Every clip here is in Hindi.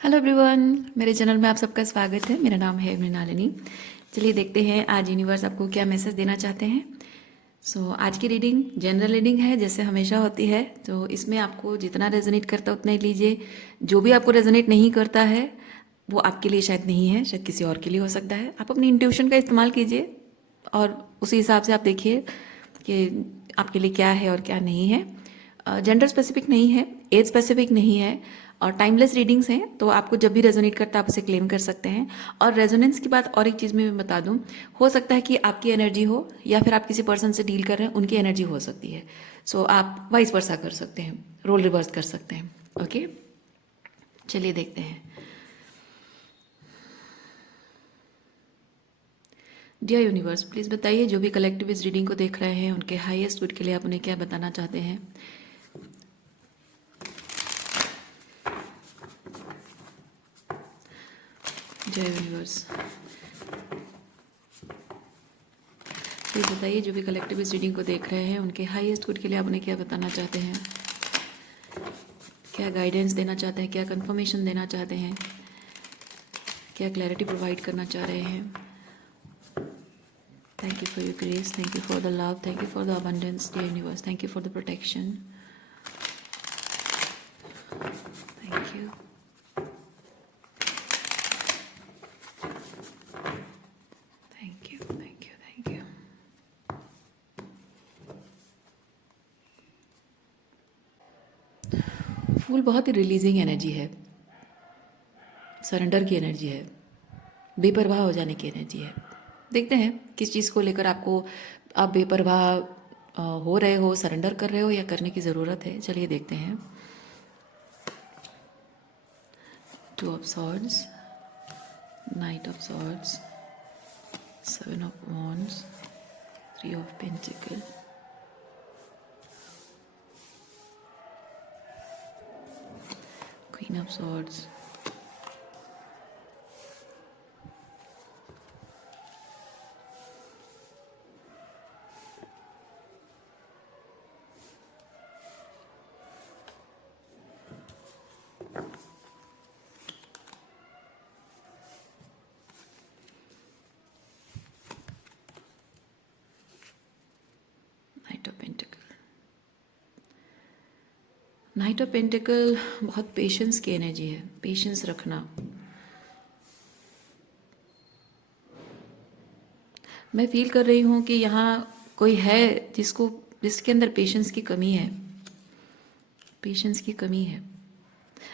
हेलो एवरीवन, मेरे चैनल में आप सबका स्वागत है। मेरा नाम है मृणालिनी। चलिए देखते हैं आज यूनिवर्स आपको क्या मैसेज देना चाहते हैं। आज की रीडिंग जनरल रीडिंग है, जैसे हमेशा होती है। तो इसमें आपको जितना रेजोनेट करता है उतना ही लीजिए। जो भी आपको रेजोनेट नहीं करता है वो आपके लिए शायद नहीं है, शायद किसी और के लिए हो सकता है। आप अपनी इंट्यूशन का इस्तेमाल कीजिए और उसी हिसाब से आप देखिए कि आपके लिए क्या है और क्या नहीं है। जेंडर स्पेसिफिक नहीं है, एज स्पेसिफिक नहीं है और टाइमलेस रीडिंग्स हैं। तो आपको जब भी रेजोनेट करता है आप उसे क्लेम कर सकते हैं। और रेजोनेंस की बात और एक चीज़ में मैं बता दूं, हो सकता है कि आपकी एनर्जी हो या फिर आप किसी पर्सन से डील कर रहे हैं उनकी एनर्जी हो सकती है। आप वाइस वर्सा कर सकते हैं, रोल रिवर्स कर सकते हैं। ओके, चलिए देखते हैं। डियर यूनिवर्स, प्लीज़ बताइए जो भी कलेक्टिव इस रीडिंग को देख रहे हैं उनके हाईएस्ट गुड के लिए आप उन्हें क्या बताना चाहते हैं। जय यूनिवर्स, प्लीज़ बताइए जो भी कलेक्टिव इस रीडिंग को देख रहे हैं उनके हाईएस्ट गुड के लिए आप उन्हें क्या बताना चाहते हैं, क्या गाइडेंस देना चाहते हैं, क्या कंफर्मेशन देना चाहते हैं, क्या क्लैरिटी प्रोवाइड करना चाह रहे हैं। Thank you for your grace, thank you for the love, thank you for the abundance dear universe, thank you for the protection. Thank you, thank you, thank you, thank you. फूल बहुत ही रिलीजिंग एनर्जी है, सरेंडर की एनर्जी है, बेपरवाह हो जाने की एनर्जी है। देखते हैं किस चीज़ को लेकर आपको आप बेपरवाह हो रहे हो, सरेंडर कर रहे हो या करने की ज़रूरत है। चलिए देखते हैं। Two of swords, night of swords, seven of wands, three of pentacle, queen of swords, night of pentacle. Night of pentacle बहुत पेशेंस की एनर्जी है, पेशेंस रखना। मैं फील कर रही हूँ कि यहाँ कोई है जिसके अंदर पेशेंस की कमी है, पेशेंस की कमी है।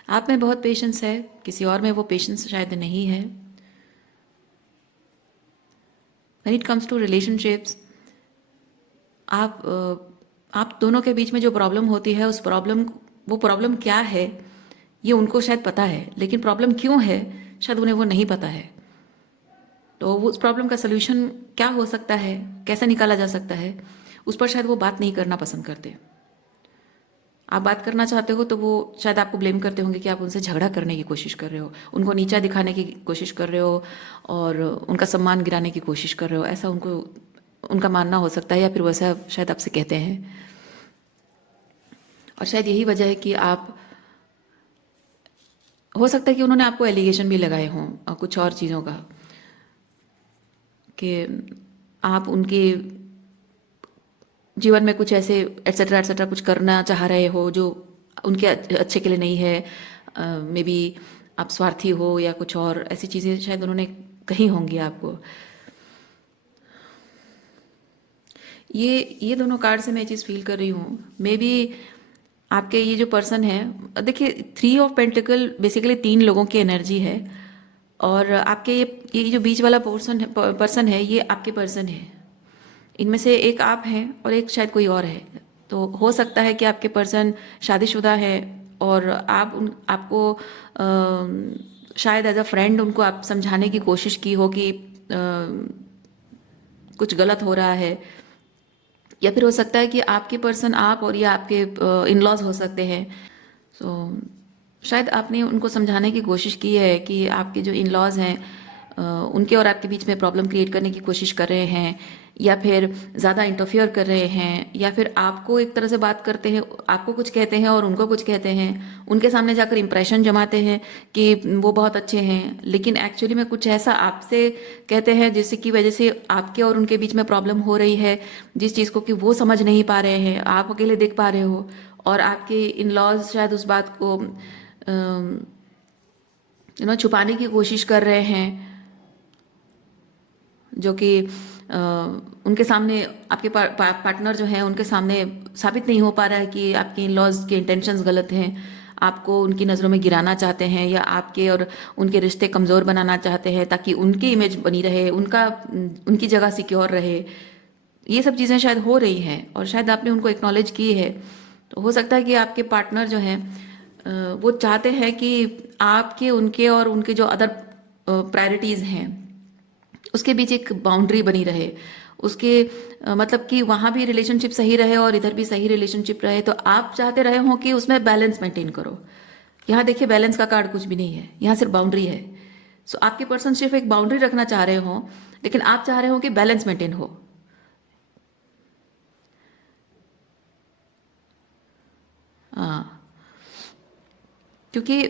आप में बहुत पेशेंस है, किसी और में वो पेशेंस शायद नहीं है। When it comes to relationships, आप दोनों के बीच में जो प्रॉब्लम होती है वो प्रॉब्लम क्या है ये उनको शायद पता है, लेकिन प्रॉब्लम क्यों है शायद उन्हें वो नहीं पता है। तो वो उस प्रॉब्लम का सलूशन क्या हो सकता है, कैसे निकाला जा सकता है, उस पर शायद वो बात नहीं करना पसंद करते। आप बात करना चाहते हो तो वो शायद आपको ब्लेम करते होंगे कि आप उनसे झगड़ा करने की कोशिश कर रहे हो, उनको नीचा दिखाने की कोशिश कर रहे हो और उनका सम्मान गिराने की कोशिश कर रहे हो। ऐसा उनका मानना हो सकता है या फिर वैसा शायद आपसे कहते हैं। और शायद यही वजह है कि आप, हो सकता है कि उन्होंने आपको एलिगेशन भी लगाए हों और कुछ और चीज़ों का, कि आप उनके जीवन में कुछ ऐसे एट्सेट्रा एट्सेट्रा कुछ करना चाह रहे हो जो उनके अच्छे के लिए नहीं है। मे बी आप स्वार्थी हो या कुछ और ऐसी चीज़ें शायद उन्होंने कही होंगी आपको। ये दोनों कार्ड से मैं ये चीज़ फील कर रही हूँ। मे बी आपके ये जो पर्सन है, देखिए थ्री ऑफ पेंटिकल बेसिकली 3 लोगों की एनर्जी है और आपके ये जो बीच वाला पर्सन है ये आपके पर्सन है। इनमें से एक आप हैं और एक शायद कोई और है। तो हो सकता है कि आपके पर्सन शादीशुदा है और आपको शायद एज अ फ्रेंड उनको आप समझाने की कोशिश की हो कि कुछ गलत हो रहा है। या फिर हो सकता है कि आपके पर्सन आप और या आपके इन लॉज हो सकते हैं। सो शायद आपने उनको समझाने की कोशिश की है कि आपके जो इन लॉज हैं उनके और आपके बीच में प्रॉब्लम क्रिएट करने की कोशिश कर रहे हैं या फिर ज़्यादा इंटरफियर कर रहे हैं, या फिर आपको एक तरह से बात करते हैं, आपको कुछ कहते हैं और उनको कुछ कहते हैं, उनके सामने जाकर इंप्रेशन जमाते हैं कि वो बहुत अच्छे हैं, लेकिन एक्चुअली में कुछ ऐसा आपसे कहते हैं जिसकी की वजह से आपके और उनके बीच में प्रॉब्लम हो रही है, जिस चीज़ को कि वो समझ नहीं पा रहे हैं, आप अकेले देख पा रहे हो, और आपके इन लॉज शायद उस बात को छुपाने की कोशिश कर रहे हैं, जो कि उनके सामने आपके पार्टनर जो हैं उनके सामने साबित नहीं हो पा रहा है कि आपके इन लॉज के इंटेंशंस गलत हैं, आपको उनकी नज़रों में गिराना चाहते हैं, या आपके और उनके रिश्ते कमज़ोर बनाना चाहते हैं ताकि उनकी इमेज बनी रहे, उनकी जगह सिक्योर रहे। ये सब चीज़ें शायद हो रही हैं और शायद आपने उनको एक्नॉलेज की है। तो हो सकता है कि आपके पार्टनर जो हैं वो चाहते हैं कि आपके, उनके और उनके जो अदर प्रायोरिटीज़ हैं उसके बीच एक बाउंड्री बनी रहे, उसके मतलब कि वहाँ भी रिलेशनशिप सही रहे और इधर भी सही रिलेशनशिप रहे। तो आप चाहते रहे हो कि उसमें बैलेंस मेंटेन करो। यहाँ देखिए बैलेंस का कार्ड कुछ भी नहीं है, यहाँ सिर्फ बाउंड्री है। सो आपके पर्सन सिर्फ एक बाउंड्री रखना चाह रहे हो, लेकिन आप चाह रहे हो कि बैलेंस मेंटेन हो। हाँ, क्योंकि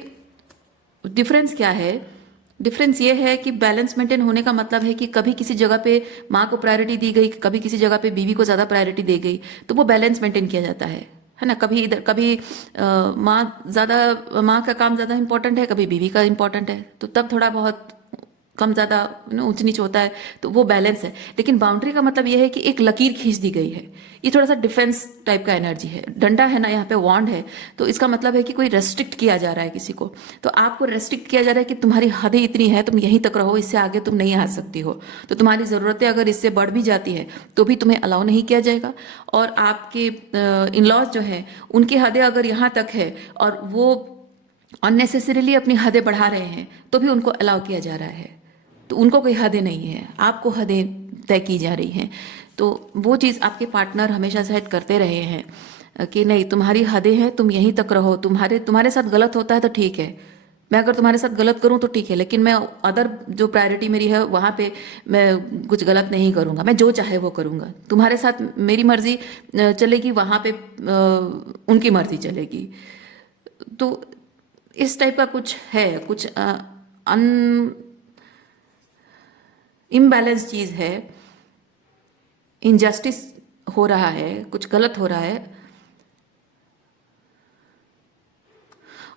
डिफरेंस क्या है? डिफरेंस ये है कि बैलेंस मेंटेन होने का मतलब है कि कभी किसी जगह पे माँ को प्रायोरिटी दी गई, कभी किसी जगह पे बीवी को ज़्यादा प्रायोरिटी दी गई, तो वो बैलेंस मेंटेन किया जाता है ना। कभी इधर, कभी माँ का काम ज़्यादा इंपॉर्टेंट है, कभी बीवी का इंपॉर्टेंट है, तो तब थोड़ा बहुत कम ज़्यादा ऊंच नीच होता है, तो वो बैलेंस है। लेकिन बाउंड्री का मतलब ये है कि एक लकीर खींच दी गई है। ये थोड़ा सा डिफेंस टाइप का एनर्जी है। डंडा है ना, यहाँ पे वॉन्ड है, तो इसका मतलब है कि कोई रेस्ट्रिक्ट किया जा रहा है किसी को। तो आपको रेस्ट्रिक्ट किया जा रहा है कि तुम्हारी हदें इतनी है, तुम यहीं तक रहो, इससे आगे तुम नहीं आ सकती हो। तो तुम्हारी ज़रूरतें अगर इससे बढ़ भी जाती है तो भी तुम्हें अलाउ नहीं किया जाएगा। और आपके इन लॉज जो है उनकी हदें अगर यहाँ तक है और वो अननेसेसरीली अपनी हदें बढ़ा रहे हैं तो भी उनको अलाउ किया जा रहा है। तो उनको कोई हदें नहीं है, आपको हदें तय की जा रही हैं। तो वो चीज़ आपके पार्टनर हमेशा सेट करते रहे हैं कि नहीं, तुम्हारी हदें हैं, तुम यहीं तक रहो, तुम्हारे साथ गलत होता है तो ठीक है, मैं अगर तुम्हारे साथ गलत करूं तो ठीक है, लेकिन मैं अदर जो प्रायोरिटी मेरी है वहाँ पे मैं कुछ गलत नहीं करूँगा, मैं जो चाहे वो करूँगा। तुम्हारे साथ मेरी मर्जी चलेगी, वहाँ पे उनकी मर्जी चलेगी। तो इस टाइप का कुछ है, कुछ अन इम्बैलेंस चीज़ है, इनजस्टिस हो रहा है, कुछ गलत हो रहा है,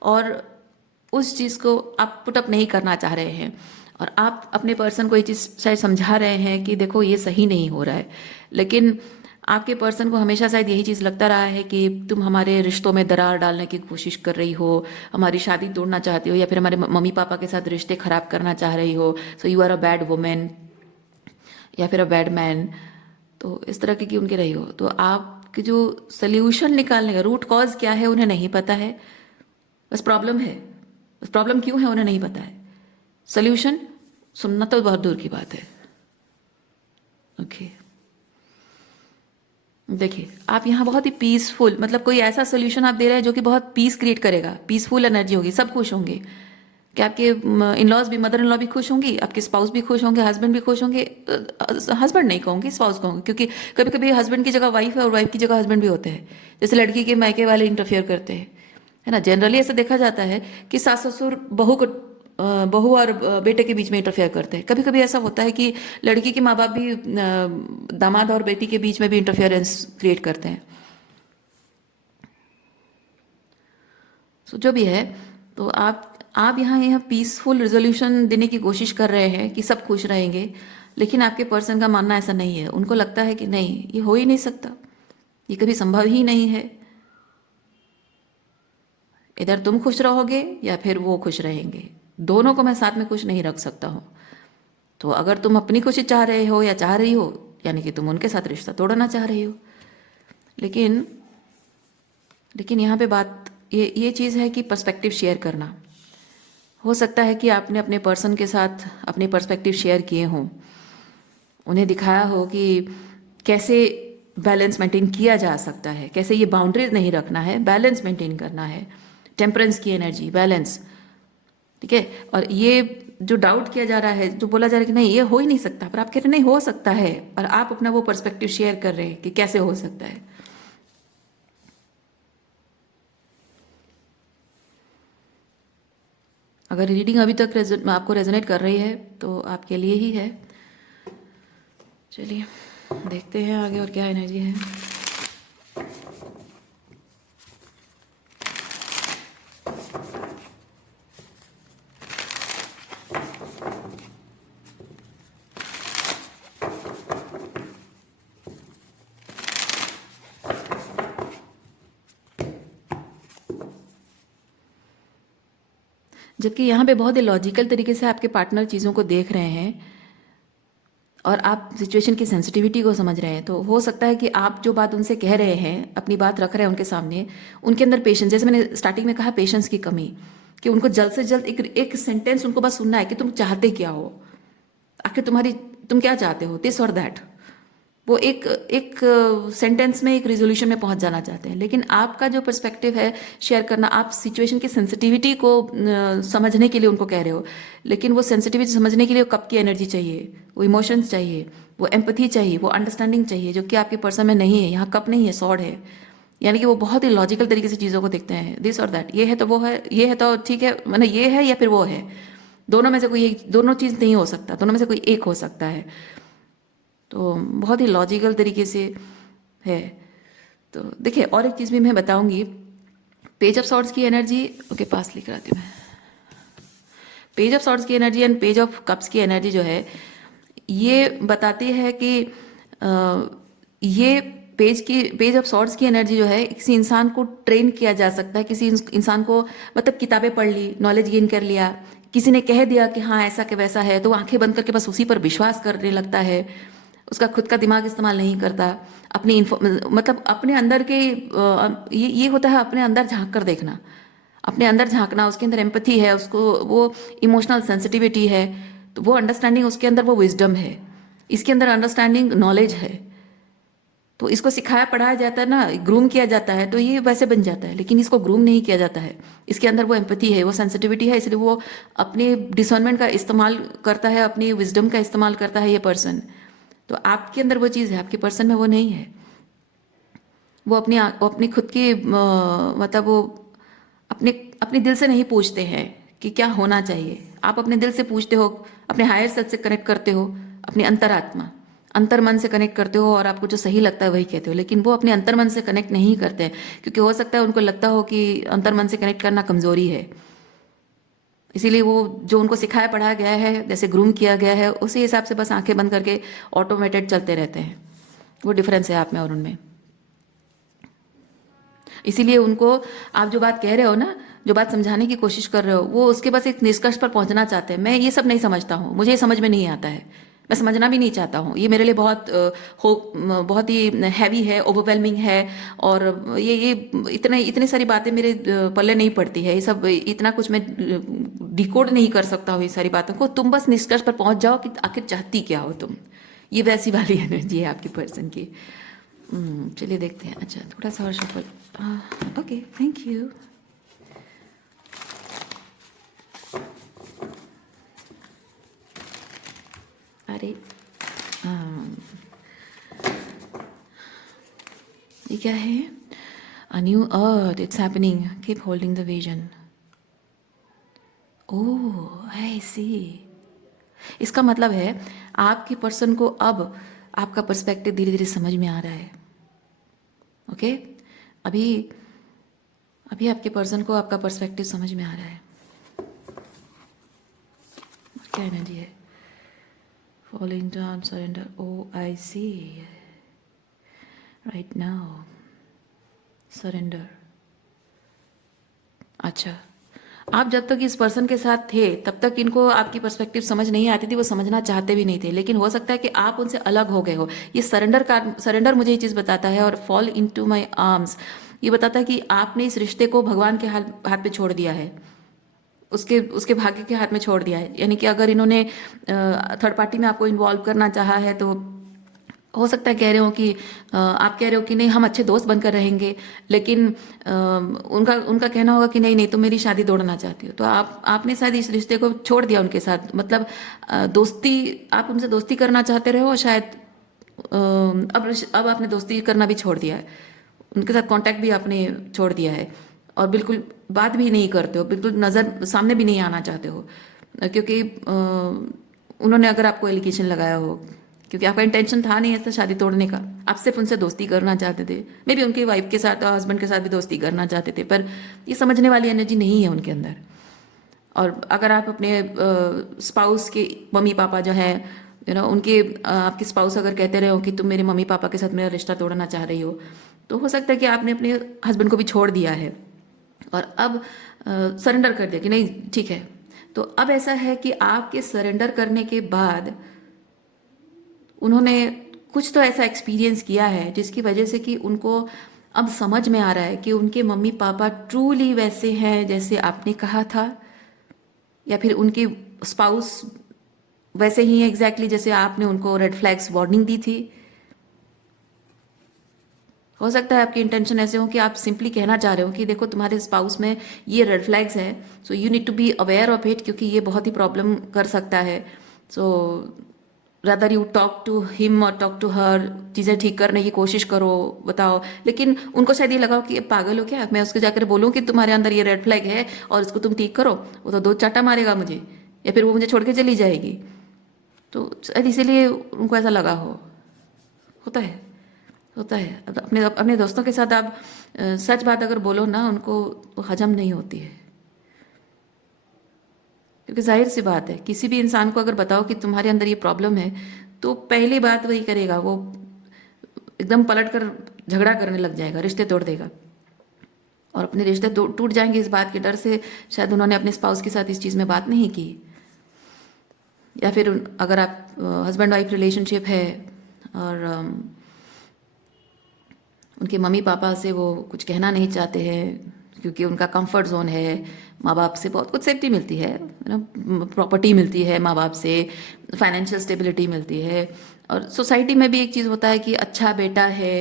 और उस चीज़ को आप पुट अप नहीं करना चाह रहे हैं। और आप अपने पर्सन को ये चीज़ शायद समझा रहे हैं कि देखो ये सही नहीं हो रहा है, लेकिन आपके पर्सन को हमेशा शायद यही चीज़ लगता रहा है कि तुम हमारे रिश्तों में दरार डालने की कोशिश कर रही हो, हमारी शादी तोड़ना चाहती हो, या फिर हमारे मम्मी पापा के साथ रिश्ते खराब करना चाह रही हो। So you are a bad women या फिर अ बैड मैन। तो इस तरह की उनके रही हो, तो आपके जो सल्यूशन निकालने का रूट कॉज क्या है उन्हें नहीं पता है। बस प्रॉब्लम है, बस प्रॉब्लम क्यों है उन्हें नहीं पता है। सल्यूशन सुनना तो बहुत दूर की बात है। ओके, देखिए आप यहाँ बहुत ही पीसफुल, मतलब कोई ऐसा सोल्यूशन आप दे रहे हैं जो कि बहुत पीस क्रिएट करेगा, पीसफुल एनर्जी होगी, सब खुश होंगे कि आपके इन लॉज भी, मदर इन लॉ भी खुश होंगी, आपके स्पाउस भी खुश होंगे, हस्बैंड भी खुश होंगे। हस्बैंड नहीं कहूँगी, स्पाउस कहूँगी, क्योंकि कभी कभी हस्बैंड की जगह वाइफ है और वाइफ की जगह हस्बैंड भी होते हैं। जैसे लड़की के मायके वाले इंटरफेयर करते हैं, है ना। जनरली ऐसा देखा जाता है कि सास ससुर बहू और बेटे के बीच में इंटरफेयर करते हैं। कभी कभी ऐसा होता है कि लड़की के माँ बाप भी दामाद और बेटी के बीच में भी इंटरफेरेंस क्रिएट करते हैं। सो जो भी है, तो आप यहाँ पीसफुल रिजोल्यूशन देने की कोशिश कर रहे हैं कि सब खुश रहेंगे, लेकिन आपके पर्सन का मानना ऐसा नहीं है। उनको लगता है कि नहीं, ये हो ही नहीं सकता, ये कभी संभव ही नहीं है। इधर तुम खुश रहोगे या फिर वो खुश रहेंगे, दोनों को मैं साथ में खुश नहीं रख सकता हूँ। तो अगर तुम अपनी खुशी चाह रहे हो या चाह रही हो, यानी कि तुम उनके साथ रिश्ता तोड़ना चाह रही हो। लेकिन यहाँ पे बात ये चीज़ है कि पर्सपेक्टिव शेयर करना। हो सकता है कि आपने अपने पर्सन के साथ अपने पर्सपेक्टिव शेयर किए हों, उन्हें दिखाया हो कि कैसे बैलेंस मेंटेन किया जा सकता है, कैसे ये बाउंड्रीज नहीं रखना है, बैलेंस मेंटेन करना है, टेम्परेंस की एनर्जी, बैलेंस, ठीक है। और ये जो डाउट किया जा रहा है, जो बोला जा रहा है कि नहीं ये हो ही नहीं सकता, पर आप कह रहे हैं नहीं हो सकता है, और आप अपना वो पर्सपेक्टिव शेयर कर रहे हैं कि कैसे हो सकता है। अगर रीडिंग अभी तक आपको रेजोनेट कर रही है तो आपके लिए ही है। चलिए देखते हैं आगे और क्या एनर्जी है। जबकि यहाँ पे बहुत ही लॉजिकल तरीके से आपके पार्टनर चीज़ों को देख रहे हैं और आप सिचुएशन की सेंसिटिविटी को समझ रहे हैं, तो हो सकता है कि आप जो बात उनसे कह रहे हैं, अपनी बात रख रहे हैं उनके सामने, उनके अंदर पेशेंस, जैसे मैंने स्टार्टिंग में कहा पेशेंस की कमी, कि उनको जल्द से जल्द एक सेंटेंस उनको बस सुनना है कि तुम चाहते क्या हो, आखिर तुम क्या चाहते हो, दिस और दैट। वो एक सेंटेंस में, एक रिजोल्यूशन में पहुंच जाना चाहते हैं। लेकिन आपका जो पर्सपेक्टिव है शेयर करना, आप सिचुएशन की सेंसिटिविटी को समझने के लिए उनको कह रहे हो, लेकिन वो सेंसिटिविटी समझने के लिए कप की एनर्जी चाहिए, वो इमोशंस चाहिए, वो एम्पथी चाहिए, वो अंडरस्टैंडिंग चाहिए, जो कि आपके पर्सन में नहीं है। यहाँ कप नहीं है, सॉर्ड है। यानी कि वो बहुत ही लॉजिकल तरीके से चीज़ों को देखते हैं, दिस और दैट, ये है तो वो है, ये है तो ठीक है, मतलब ये है या फिर वो है, दोनों में से कोई एक, दोनों चीज़ नहीं हो सकता, दोनों में से कोई एक हो सकता है। तो बहुत ही लॉजिकल तरीके से है। तो देखिए और एक चीज़ भी मैं बताऊंगी, पेज ऑफ सॉर्ड्स की एनर्जी, ओके पास लिख रहा थी मैं, पेज ऑफ सॉर्ड्स की energy and page of cups की एनर्जी जो है, ये बताती है कि ये पेज ऑफ सॉर्ड्स की एनर्जी जो है, किसी इंसान को ट्रेन किया जा सकता है, किसी इंसान को, मतलब किताबें पढ़ ली, नॉलेज गेन कर लिया, किसी ने कह दिया कि हाँ ऐसा कि वैसा है, तो आंखें बंद करके बस उसी पर विश्वास करने लगता है, उसका खुद का दिमाग इस्तेमाल नहीं करता, अपनी मतलब अपने अंदर के ये होता है, अपने अंदर झांक कर देखना, अपने अंदर झांकना, उसके अंदर एम्पथी है, उसको वो इमोशनल सेंसिटिविटी है, तो वो अंडरस्टैंडिंग, उसके अंदर वो विजडम है, इसके अंदर अंडरस्टैंडिंग नॉलेज है। तो इसको सिखाया पढ़ाया जाता है ना, ग्रूम किया जाता है, तो ये वैसे बन जाता है। लेकिन इसको ग्रूम नहीं किया जाता है, इसके अंदर वो एम्पथी है, वो सेंसिटिविटी है, इसलिए वो अपने डिसर्नमेंट का इस्तेमाल करता है, अपनी विजडम का इस्तेमाल करता है ये पर्सन। तो आपके अंदर वो चीज़ है, आपके पर्सन में वो नहीं है। वो अपनी खुद की मतलब वो अपने अपने दिल से नहीं पूछते हैं कि क्या होना चाहिए। आप अपने दिल से पूछते हो, अपने हायर सेल्फ से कनेक्ट करते हो, अपनी अंतरात्मा, अंतर मन से कनेक्ट करते हो, और आपको जो सही लगता है वही कहते हो। लेकिन वो अपने अंतर मन से कनेक्ट नहीं करते हैं, क्योंकि हो सकता है उनको लगता हो कि अंतर मन से कनेक्ट करना कमजोरी है। इसीलिए वो जो उनको सिखाया पढ़ाया गया है, जैसे ग्रूम किया गया है, उसी हिसाब से बस आंखें बंद करके ऑटोमेटेड चलते रहते हैं। वो डिफरेंस है आप में और उनमें। इसीलिए उनको आप जो बात कह रहे हो ना, जो बात समझाने की कोशिश कर रहे हो, वो उसके बस एक निष्कर्ष पर पहुंचना चाहते हैं। मैं ये सब नहीं समझता हूँ, मुझे ये समझ में नहीं आता है, मैं समझना भी नहीं चाहता हूँ, ये मेरे लिए बहुत ही हैवी है, ओवरवेलमिंग है, और ये इतने सारी बातें मेरे पल्ले नहीं पड़ती है, ये सब इतना कुछ मैं डिकोड नहीं कर सकता हूँ ये सारी बातों को। तुम बस निष्कर्ष पर पहुंच जाओ कि आखिर चाहती क्या हो तुम। ये वैसी वाली एनर्जी है आपकी पर्सन की। चलिए देखते हैं। अच्छा थोड़ा सा और सफल, ओके थैंक यू। अरे ये क्या है? A new earth, it's happening, keep holding the vision. Oh I see. इसका मतलब है आपकी पर्सन को अब आपका पर्सपेक्टिव धीरे धीरे समझ में आ रहा है। ओके अभी अभी आपके पर्सन को आपका पर्सपेक्टिव समझ में आ रहा है। क्या एनर्जी है? फॉलिंग डाउन, सरेंडर, ओ आई सी, राइट नाउ सरेंडर। अच्छा, आप जब तक इस पर्सन के साथ थे तब तक इनको आपकी पर्सपेक्टिव समझ नहीं आती थी, वो समझना चाहते भी नहीं थे। लेकिन हो सकता है कि आप उनसे अलग हो गए हो। ये सरेंडर मुझे ये चीज़ बताता है, और फॉल इनटू माय आर्म्स ये बताता है कि आपने इस रिश्ते को भगवान के हाथ पे छोड़ दिया है, उसके उसके भाग्य के हाथ में छोड़ दिया है। यानी कि अगर इन्होंने थर्ड पार्टी में आपको इन्वॉल्व करना चाहा है, तो हो सकता है कह रहे हो कि आप कह रहे हो कि नहीं हम अच्छे दोस्त बनकर रहेंगे, लेकिन उनका उनका कहना होगा कि नहीं नहीं तुम मेरी शादी तोड़ना चाहती हो, तो आपने शायद इस रिश्ते को छोड़ दिया उनके साथ। मतलब दोस्ती, आप उनसे दोस्ती करना चाहते रहे हो, शायद अब आपने दोस्ती करना भी छोड़ दिया है, उनके साथ कांटेक्ट भी आपने छोड़ दिया है, और बिल्कुल बात भी नहीं करते हो, बिल्कुल नज़र सामने भी नहीं आना चाहते हो, क्योंकि उन्होंने अगर आपको एलिगेशन लगाया हो, क्योंकि आपका इंटेंशन था नहीं ऐसा शादी तोड़ने का, आप सिर्फ उनसे दोस्ती करना चाहते थे, मे बी उनकी वाइफ के साथ और हस्बैंड के साथ भी दोस्ती करना चाहते थे, पर ये समझने वाली एनर्जी नहीं है उनके अंदर। और अगर आप अपने स्पाउस के मम्मी पापा जो हैं, उनके आपके स्पाउस अगर कहते रहे हो कि तुम मेरे मम्मी पापा के साथ मेरा रिश्ता तोड़ना चाह रही हो, तो हो सकता है कि आपने अपने हस्बैंड को भी छोड़ दिया है और अब सरेंडर कर दिया कि नहीं ठीक है। तो अब ऐसा है कि आपके सरेंडर करने के बाद उन्होंने कुछ तो ऐसा एक्सपीरियंस किया है जिसकी वजह से कि उनको अब समझ में आ रहा है कि उनके मम्मी पापा ट्रूली वैसे हैं जैसे आपने कहा था, या फिर उनके स्पाउस वैसे ही है एग्जैक्टली जैसे आपने उनको रेड फ्लैग्स वार्निंग दी थी। हो सकता है आपकी इंटेंशन ऐसे हो कि आप सिंपली कहना चाह रहे हो कि देखो तुम्हारे स्पाउस में ये रेड फ्लैग्स हैं, so you need to be aware of it, क्योंकि ये बहुत ही प्रॉब्लम कर सकता है। So rather you talk to him और टॉक टू हर, चीज़ें ठीक करने की कोशिश करो, बताओ। लेकिन उनको शायद ये लगा कि पागल हो क्या, मैं उसको जाकर बोलूँ कि तुम्हारे अंदर ये रेड फ्लैग है और इसको तुम ठीक करो, वो तो दो चाटा मारेगा मुझे, या फिर वो मुझे छोड़ के चली जाएगी। तो शायद इसीलिए उनको ऐसा लगा हो। होता है, होता है। अब अपने अपने दोस्तों के साथ आप सच बात अगर बोलो ना, उनको वो हजम नहीं होती है, क्योंकि जाहिर सी बात है किसी भी इंसान को अगर बताओ कि तुम्हारे अंदर ये प्रॉब्लम है, तो पहली बात वही करेगा, वो एकदम पलट कर झगड़ा करने लग जाएगा, रिश्ते तोड़ देगा। और अपने रिश्ते टूट जाएंगे इस बात के डर से शायद उन्होंने अपने स्पाउस के साथ इस चीज़ में बात नहीं की। या फिर अगर आप हस्बैंड वाइफ रिलेशनशिप है और उनके मम्मी पापा से वो कुछ कहना नहीं चाहते हैं क्योंकि उनका कंफर्ट जोन है, माँ बाप से बहुत कुछ सेफ्टी मिलती है ना, प्रॉपर्टी मिलती है माँ बाप से, फाइनेंशियल स्टेबिलिटी मिलती है, और सोसाइटी में भी एक चीज़ होता है कि अच्छा बेटा है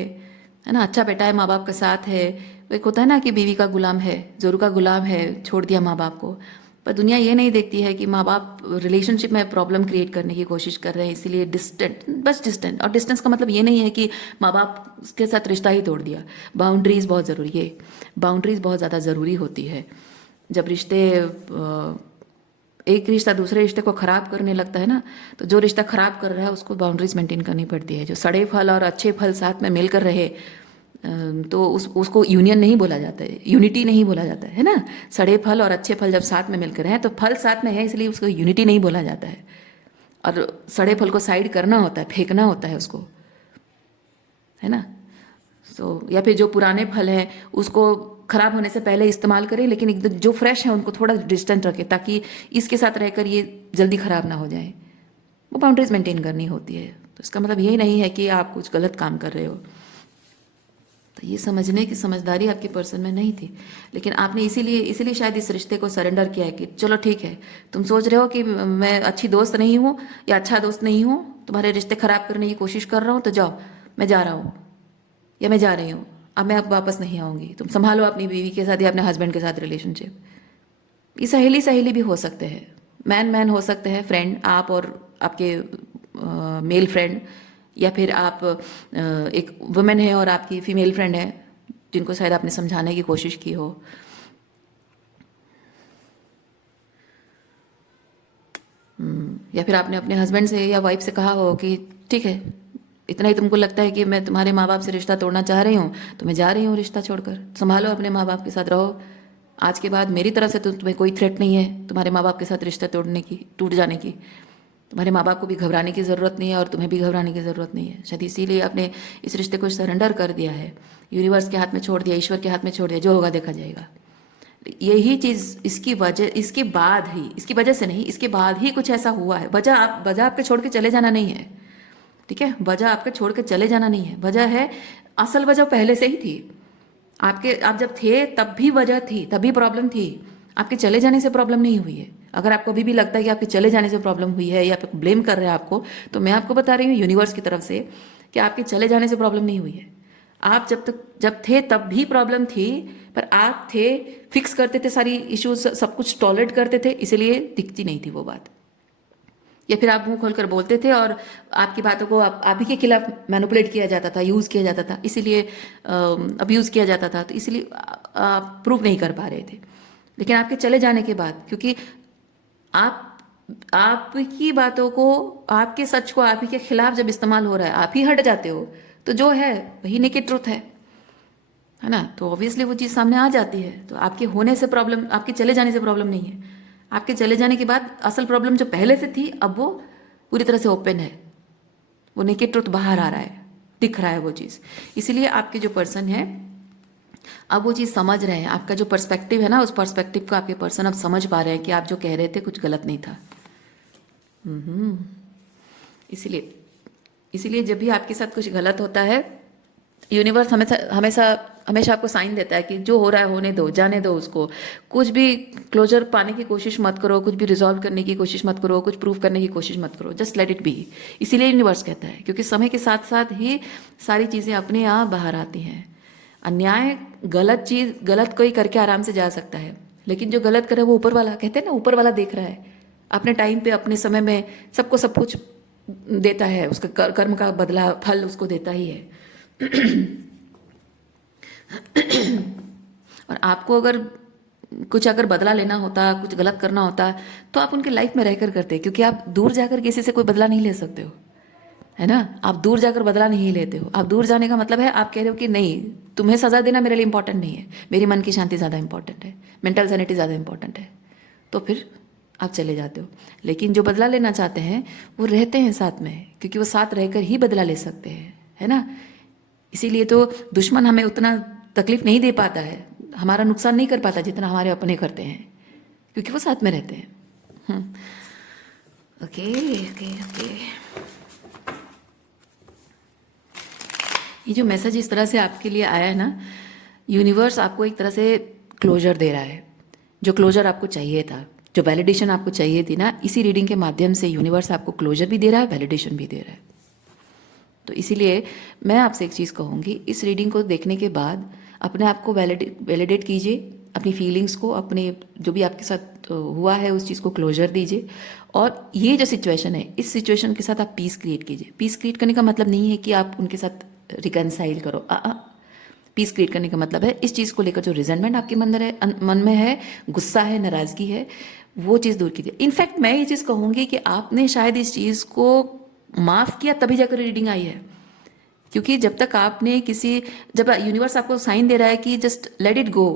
ना, अच्छा बेटा है, माँ बाप का साथ है। एक होता है ना कि बीवी का गुलाम है, जोरू का गुलाम है, छोड़ दिया माँ बाप को। पर दुनिया ये नहीं देखती है कि माँ बाप रिलेशनशिप में प्रॉब्लम क्रिएट करने की कोशिश कर रहे हैं, इसीलिए डिस्टेंट, बस डिस्टेंट। और डिस्टेंस का मतलब ये नहीं है कि माँ बाप के साथ रिश्ता ही तोड़ दिया। बाउंड्रीज बहुत ज़रूरी है, बाउंड्रीज बहुत ज़्यादा ज़रूरी होती है। जब रिश्ते एक रिश्ता दूसरे रिश्ते को ख़राब करने लगता है ना, तो जो रिश्ता ख़राब कर रहा है उसको बाउंड्रीज मेंटेन करनी पड़ती है। जो सड़े फल और अच्छे फल साथ में मिलकर रहे, तो उसको यूनियन नहीं बोला जाता है, यूनिटी नहीं बोला जाता है ना। सड़े फल और अच्छे फल जब साथ में मिलकर हैं तो फल साथ में है, इसलिए उसको यूनिटी नहीं बोला जाता है। और सड़े फल को साइड करना होता है, फेंकना होता है उसको, है ना। या फिर जो पुराने फल हैं उसको खराब होने से पहले इस्तेमाल करें, लेकिन एकदम जो फ्रेश है उनको थोड़ा डिस्टेंट रखें ताकि इसके साथ रहकर ये जल्दी खराब ना हो जाए। वो बाउंड्रीज मेंटेन करनी होती है। तो इसका मतलब ये नहीं है कि आप कुछ गलत काम कर रहे हो। तो ये समझने की समझदारी आपके पर्सन में नहीं थी, लेकिन आपने इसीलिए शायद इस रिश्ते को सरेंडर किया है कि चलो ठीक है, तुम सोच रहे हो कि मैं अच्छी दोस्त नहीं हूँ या अच्छा दोस्त नहीं हूँ, तुम्हारे रिश्ते खराब करने की कोशिश कर रहा हूँ, तो जाओ, मैं जा रहा हूँ या मैं जा रही हूँ, अब मैं अब वापस नहीं आऊँगी, तुम संभालो अपनी बीवी के साथ या अपने हस्बैंड के साथ रिलेशनशिप। ये सहेली सहेली भी हो सकते हैं, मैन मैन हो सकते हैं, फ्रेंड आप और आपके मेल फ्रेंड, या फिर आप एक वुमेन है और आपकी फीमेल फ्रेंड है जिनको शायद आपने समझाने की कोशिश की हो। या फिर आपने अपने हस्बैंड से या वाइफ से कहा हो कि ठीक है, इतना ही तुमको लगता है कि मैं तुम्हारे माँ बाप से रिश्ता तोड़ना चाह रही हूँ, तो मैं जा रही हूँ रिश्ता छोड़कर, संभालो अपने माँ बाप के साथ रहो, आज के बाद मेरी तरफ से तो तुम्हें कोई थ्रेट नहीं है तुम्हारे माँ बाप के साथ रिश्ता तोड़ने की, टूट जाने की। तुम्हारे माँ बाप को भी घबराने की ज़रूरत नहीं है और तुम्हें भी घबराने की ज़रूरत नहीं है। शायद इसीलिए आपने इस रिश्ते को सरेंडर कर दिया है, यूनिवर्स के हाथ में छोड़ दिया, ईश्वर के हाथ में छोड़ दिया, जो होगा देखा जाएगा। यही चीज़ इसकी वजह से नहीं, इसके बाद ही कुछ ऐसा हुआ है। वजह आपके छोड़ के चले जाना नहीं है, ठीक है, वजह आपके छोड़ के चले जाना नहीं है। वजह है, असल वजह पहले से ही थी। आप जब थे तब भी वजह थी, तभी प्रॉब्लम थी, आपके चले जाने से प्रॉब्लम नहीं हुई है। अगर आपको अभी भी लगता है कि आपके चले जाने से प्रॉब्लम हुई है या आप ब्लेम कर रहे हैं आपको, तो मैं आपको बता रही हूँ यूनिवर्स की तरफ से कि आपके चले जाने से प्रॉब्लम नहीं हुई है। आप जब थे तब भी प्रॉब्लम थी, पर आप थे, फिक्स करते थे सारी इश्यूज, सब कुछ टॉलरेट करते थे, इसलिए दिखती नहीं थी वो बात। या फिर आप मुंह खोलकर बोलते थे और आपकी बातों को आप ही के खिलाफ मैनिपुलेट किया जाता था, यूज़ किया जाता था, इसीलिए अब्यूज़ किया जाता था, तो इसीलिए आप प्रूव नहीं कर पा रहे थे। लेकिन आपके चले जाने के बाद, क्योंकि आप आपकी बातों को, आपके सच को आप ही के खिलाफ जब इस्तेमाल हो रहा है, आप ही हट जाते हो, तो जो है वही नेकेड ट्रुथ है ना। तो ऑब्वियसली वो चीज़ सामने आ जाती है। तो आपके होने से प्रॉब्लम, आपके चले जाने से प्रॉब्लम नहीं है। आपके चले जाने के बाद असल प्रॉब्लम जो पहले से थी, अब वो पूरी तरह से ओपन है, वो नेकेड ट्रुथ बाहर आ रहा है, दिख रहा है वो चीज़। इसीलिए आपके जो पर्सन है अब वो चीज़ समझ रहे हैं, आपका जो पर्सपेक्टिव है ना, उस पर्सपेक्टिव को आपके पर्सन अब समझ पा रहे हैं कि आप जो कह रहे थे कुछ गलत नहीं था। इसीलिए इसीलिए जब भी आपके साथ कुछ गलत होता है, यूनिवर्स हमेशा हमेशा हमेशा आपको साइन देता है कि जो हो रहा है होने दो, जाने दो उसको। कुछ भी क्लोजर पाने की कोशिश मत करो, कुछ भी रिजॉल्व करने की कोशिश मत करो, कुछ प्रूव करने की कोशिश मत करो, जस्ट लेट इट बी। इसीलिए यूनिवर्स कहता है, क्योंकि समय के साथ साथ ही सारी चीज़ें अपने आप बाहर आती हैं। अन्याय, गलत चीज़, गलत कोई करके आराम से जा सकता है, लेकिन जो गलत करे वो ऊपर वाला, कहते हैं ना, ऊपर वाला देख रहा है, अपने टाइम पे अपने समय में सबको सब कुछ देता है, उसका कर्म का बदला फल उसको देता ही है। और आपको अगर कुछ अगर बदला लेना होता, कुछ गलत करना होता, तो आप उनके लाइफ में रहकर करते, क्योंकि आप दूर जाकर किसी से कोई बदला नहीं ले सकते हो, है ना। आप दूर जाकर बदला नहीं लेते हो। आप दूर जाने का मतलब है आप कह रहे हो कि नहीं, तुम्हें सजा देना मेरे लिए इंपॉर्टेंट नहीं है, मेरी मन की शांति ज़्यादा इंपॉर्टेंट है, मेंटल सैनिटी ज़्यादा इंपॉर्टेंट है, तो फिर आप चले जाते हो। लेकिन जो बदला लेना चाहते हैं वो रहते हैं साथ में, क्योंकि वो साथ रहकर ही बदला ले सकते हैं, है ना। इसीलिए तो दुश्मन हमें उतना तकलीफ नहीं दे पाता है, हमारा नुकसान नहीं कर पाता जितना हमारे अपने करते हैं, क्योंकि वो साथ में रहते हैं। Okay okay okay. ये जो मैसेज इस तरह से आपके लिए आया है ना, यूनिवर्स आपको एक तरह से क्लोजर दे रहा है, जो क्लोजर आपको चाहिए था, जो वैलिडेशन आपको चाहिए थी ना, इसी रीडिंग के माध्यम से यूनिवर्स आपको क्लोजर भी दे रहा है, वैलिडेशन भी दे रहा है। तो इसीलिए मैं आपसे एक चीज़ कहूँगी, इस रीडिंग को देखने के बाद अपने आप को वैलिडेट कीजिए, अपनी फीलिंग्स को, अपने जो भी आपके साथ हुआ है उस चीज़ को क्लोजर दीजिए। और ये जो सिचुएशन है, इस सिचुएशन के साथ आप पीस क्रिएट कीजिए। पीस क्रिएट करने का मतलब नहीं है कि आप उनके साथ रिकनसाइल करो। पीस क्रिएट करने का मतलब है इस चीज़ को लेकर जो रिजेंटमेंट आपके मन में है, गुस्सा है, नाराज़गी है, वो चीज़ दूर कीजिए। इनफैक्ट मैं ये चीज़ कहूँगी कि आपने शायद इस चीज़ को माफ़ किया तभी जाकर रीडिंग आई है, क्योंकि जब तक आपने जब यूनिवर्स आपको साइन दे रहा है कि just let it go,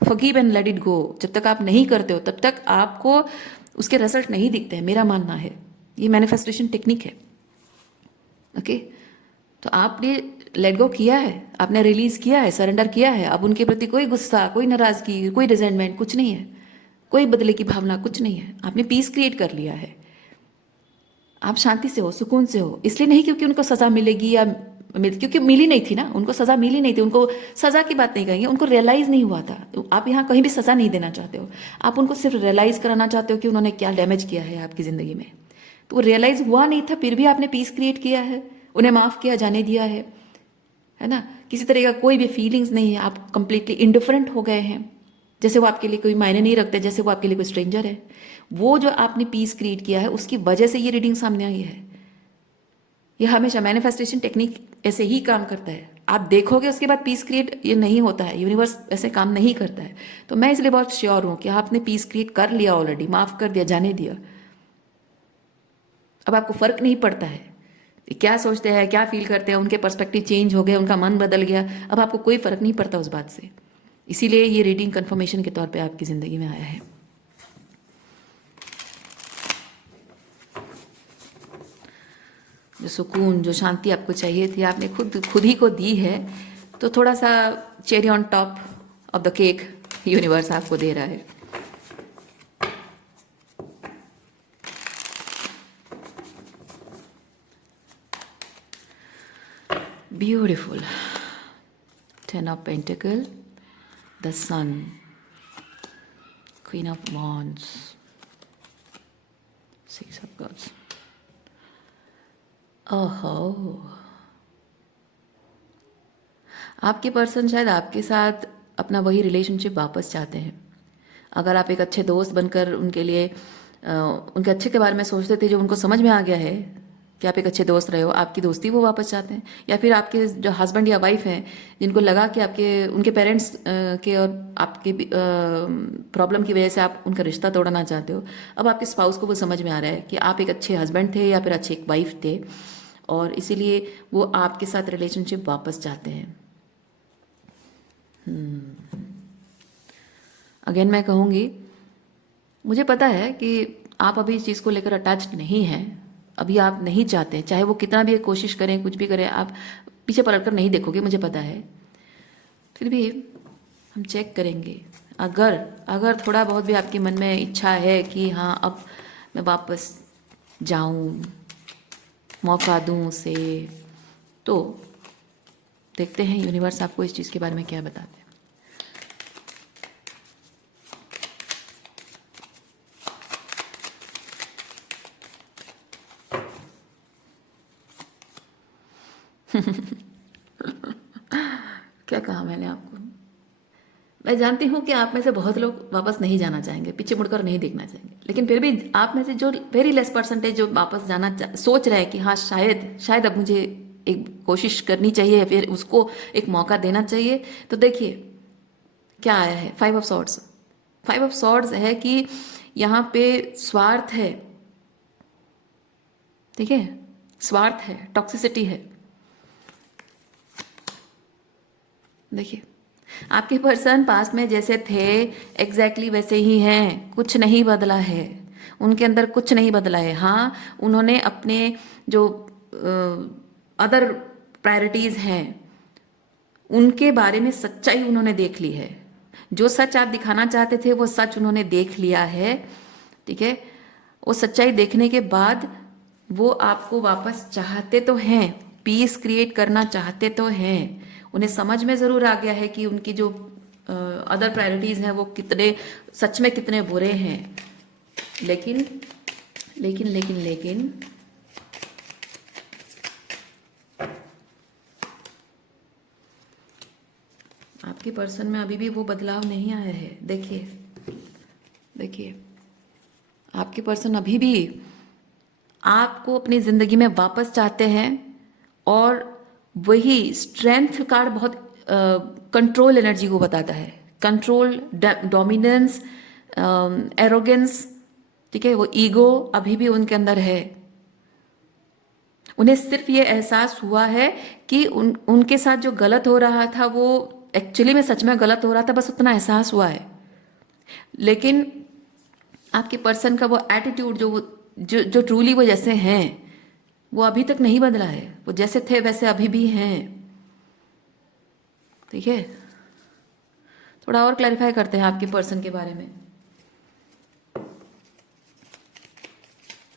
forgive and let it गो, जब तक आप नहीं करते हो तब तक आपको उसके रिजल्ट नहीं दिखते हैं, मेरा मानना है। ये मैनिफेस्टेशन टेक्निक है। ओके, तो आपने लेट गो किया है, आपने रिलीज किया है, सरेंडर किया है। अब उनके प्रति कोई गुस्सा, कोई नाराजगी, कोई रिजेंटमेंट कुछ नहीं है, कोई बदले की भावना कुछ नहीं है। आपने पीस क्रिएट कर लिया है, आप शांति से हो, सुकून से हो। इसलिए नहीं क्योंकि उनको सजा मिलेगी या क्योंकि मिली नहीं थी ना, उनको सजा मिली नहीं थी। उनको सजा की बात नहीं कहेंगे, उनको रियलाइज नहीं हुआ था। तो आप यहाँ कहीं भी सजा नहीं देना चाहते हो, आप उनको सिर्फ रियलाइज कराना चाहते हो कि उन्होंने क्या डैमेज किया है आपकी ज़िंदगी में। तो वो रियलाइज हुआ नहीं था, फिर भी आपने पीस क्रिएट किया है, उन्हें माफ़ किया, जाने दिया है ना। किसी तरह का कोई भी फीलिंग्स नहीं है, आप कंप्लीटली इंडिफरेंट हो गए हैं, जैसे वो आपके लिए कोई मायने नहीं रखते, जैसे वो आपके लिए कोई स्ट्रेंजर है। वो जो आपने पीस क्रिएट किया है उसकी वजह से ये रीडिंग सामने आई है। ये हमेशा मैनिफेस्टेशन टेक्निक ऐसे ही काम करता है। आप देखोगे उसके बाद पीस क्रिएट ये नहीं होता है, यूनिवर्स ऐसे काम नहीं करता है। तो मैं इसलिए बहुत श्योर हूँ कि आपने पीस क्रिएट कर लिया ऑलरेडी, माफ़ कर दिया, जाने दिया। अब आपको फर्क नहीं पड़ता है क्या सोचते हैं, क्या फील करते हैं, उनके पर्सपेक्टिव चेंज हो गए, उनका मन बदल गया, अब आपको कोई फर्क नहीं पड़ता उस बात से। इसीलिए ये रीडिंग कंफर्मेशन के तौर पे आपकी ज़िंदगी में आया है। जो सुकून, जो शांति आपको चाहिए थी, आपने खुद ही को दी है। तो थोड़ा सा cherry on top of the cake universe आपको दे रहा है। Beautiful. 10 of Pentacle, the Sun, Queen of Wands, 6 of Cups. Oh, आपके पर्सन शायद आपके साथ अपना वही रिलेशनशिप वापस चाहते हैं। अगर आप एक अच्छे दोस्त बनकर उनके लिए उनके अच्छे के बारे में सोचते थे, जो उनको समझ में आ गया है कि आप एक अच्छे दोस्त रहे हो, आपकी दोस्ती वो वापस चाहते हैं। या फिर आपके जो हस्बैंड या वाइफ हैं, जिनको लगा कि आपके उनके पेरेंट्स के और आपके प्रॉब्लम की वजह से आप उनका रिश्ता तोड़ना चाहते हो, अब आपके स्पाउस को वो समझ में आ रहा है कि आप एक अच्छे हस्बैंड थे या फिर अच्छे एक वाइफ थे, और इसीलिए वो आपके साथ रिलेशनशिप वापस चाहते हैं। अगेन मैं कहूँगी, मुझे पता है कि आप अभी इस चीज़ को लेकर अटैच्ड नहीं हैं, अभी आप नहीं चाहते, चाहे वो कितना भी कोशिश करें, कुछ भी करें, आप पीछे पलट कर नहीं देखोगे, मुझे पता है। फिर भी हम चेक करेंगे, अगर अगर थोड़ा बहुत भी आपके मन में इच्छा है कि हाँ अब मैं वापस जाऊँ, मौका दूँ उसे, तो देखते हैं यूनिवर्स आपको इस चीज़ के बारे में क्या बताते हैं। क्या कहा मैंने आपको? मैं जानती हूँ कि आप में से बहुत लोग वापस नहीं जाना चाहेंगे, पीछे मुड़कर नहीं देखना चाहेंगे, लेकिन फिर भी आप में से जो वेरी लेस परसेंटेज जो वापस सोच रहे हैं कि हाँ शायद शायद अब मुझे एक कोशिश करनी चाहिए या फिर उसको एक मौका देना चाहिए, तो देखिए क्या आया है। 5 ऑफ सॉर्ड्स। 5 ऑफ सॉर्ड्स है कि यहाँ पे स्वार्थ है, ठीक है, स्वार्थ है, टॉक्सिसिटी है। देखिए आपके पर्सन पास्ट में जैसे थे एग्जैक्टली वैसे ही हैं, कुछ नहीं बदला है, उनके अंदर कुछ नहीं बदला है। हाँ, उन्होंने अपने जो अदर प्रायोरिटीज़ हैं उनके बारे में सच्चाई उन्होंने देख ली है। जो सच आप दिखाना चाहते थे वो सच उन्होंने देख लिया है, ठीक है। वो सच्चाई देखने के बाद वो आपको वापस चाहते तो हैं, पीस क्रिएट करना चाहते तो हैं। उन्हें समझ में ज़रूर आ गया है कि उनकी जो अदर प्रायोरिटीज़ हैं वो कितने सच में कितने बुरे हैं, लेकिन लेकिन लेकिन लेकिन आपके पर्सन में अभी भी वो बदलाव नहीं आया है। देखिए देखिए आपके पर्सन अभी भी आपको अपनी ज़िंदगी में वापस चाहते हैं, और वही स्ट्रेंथ कार्ड बहुत कंट्रोल एनर्जी को बताता है, कंट्रोल, डोमिनेंस, एरोगेंस, ठीक है। वो ईगो अभी भी उनके अंदर है। उन्हें सिर्फ ये एहसास हुआ है कि उनके साथ जो गलत हो रहा था वो एक्चुअली में सच में गलत हो रहा था, बस उतना एहसास हुआ है। लेकिन आपके पर्सन का वो एटीट्यूड जो ट्रूली वो जैसे हैं वो अभी तक नहीं बदला है, वो जैसे थे वैसे अभी भी हैं, ठीक है। थोड़ा और क्लैरिफाई करते हैं आपके पर्सन के बारे में,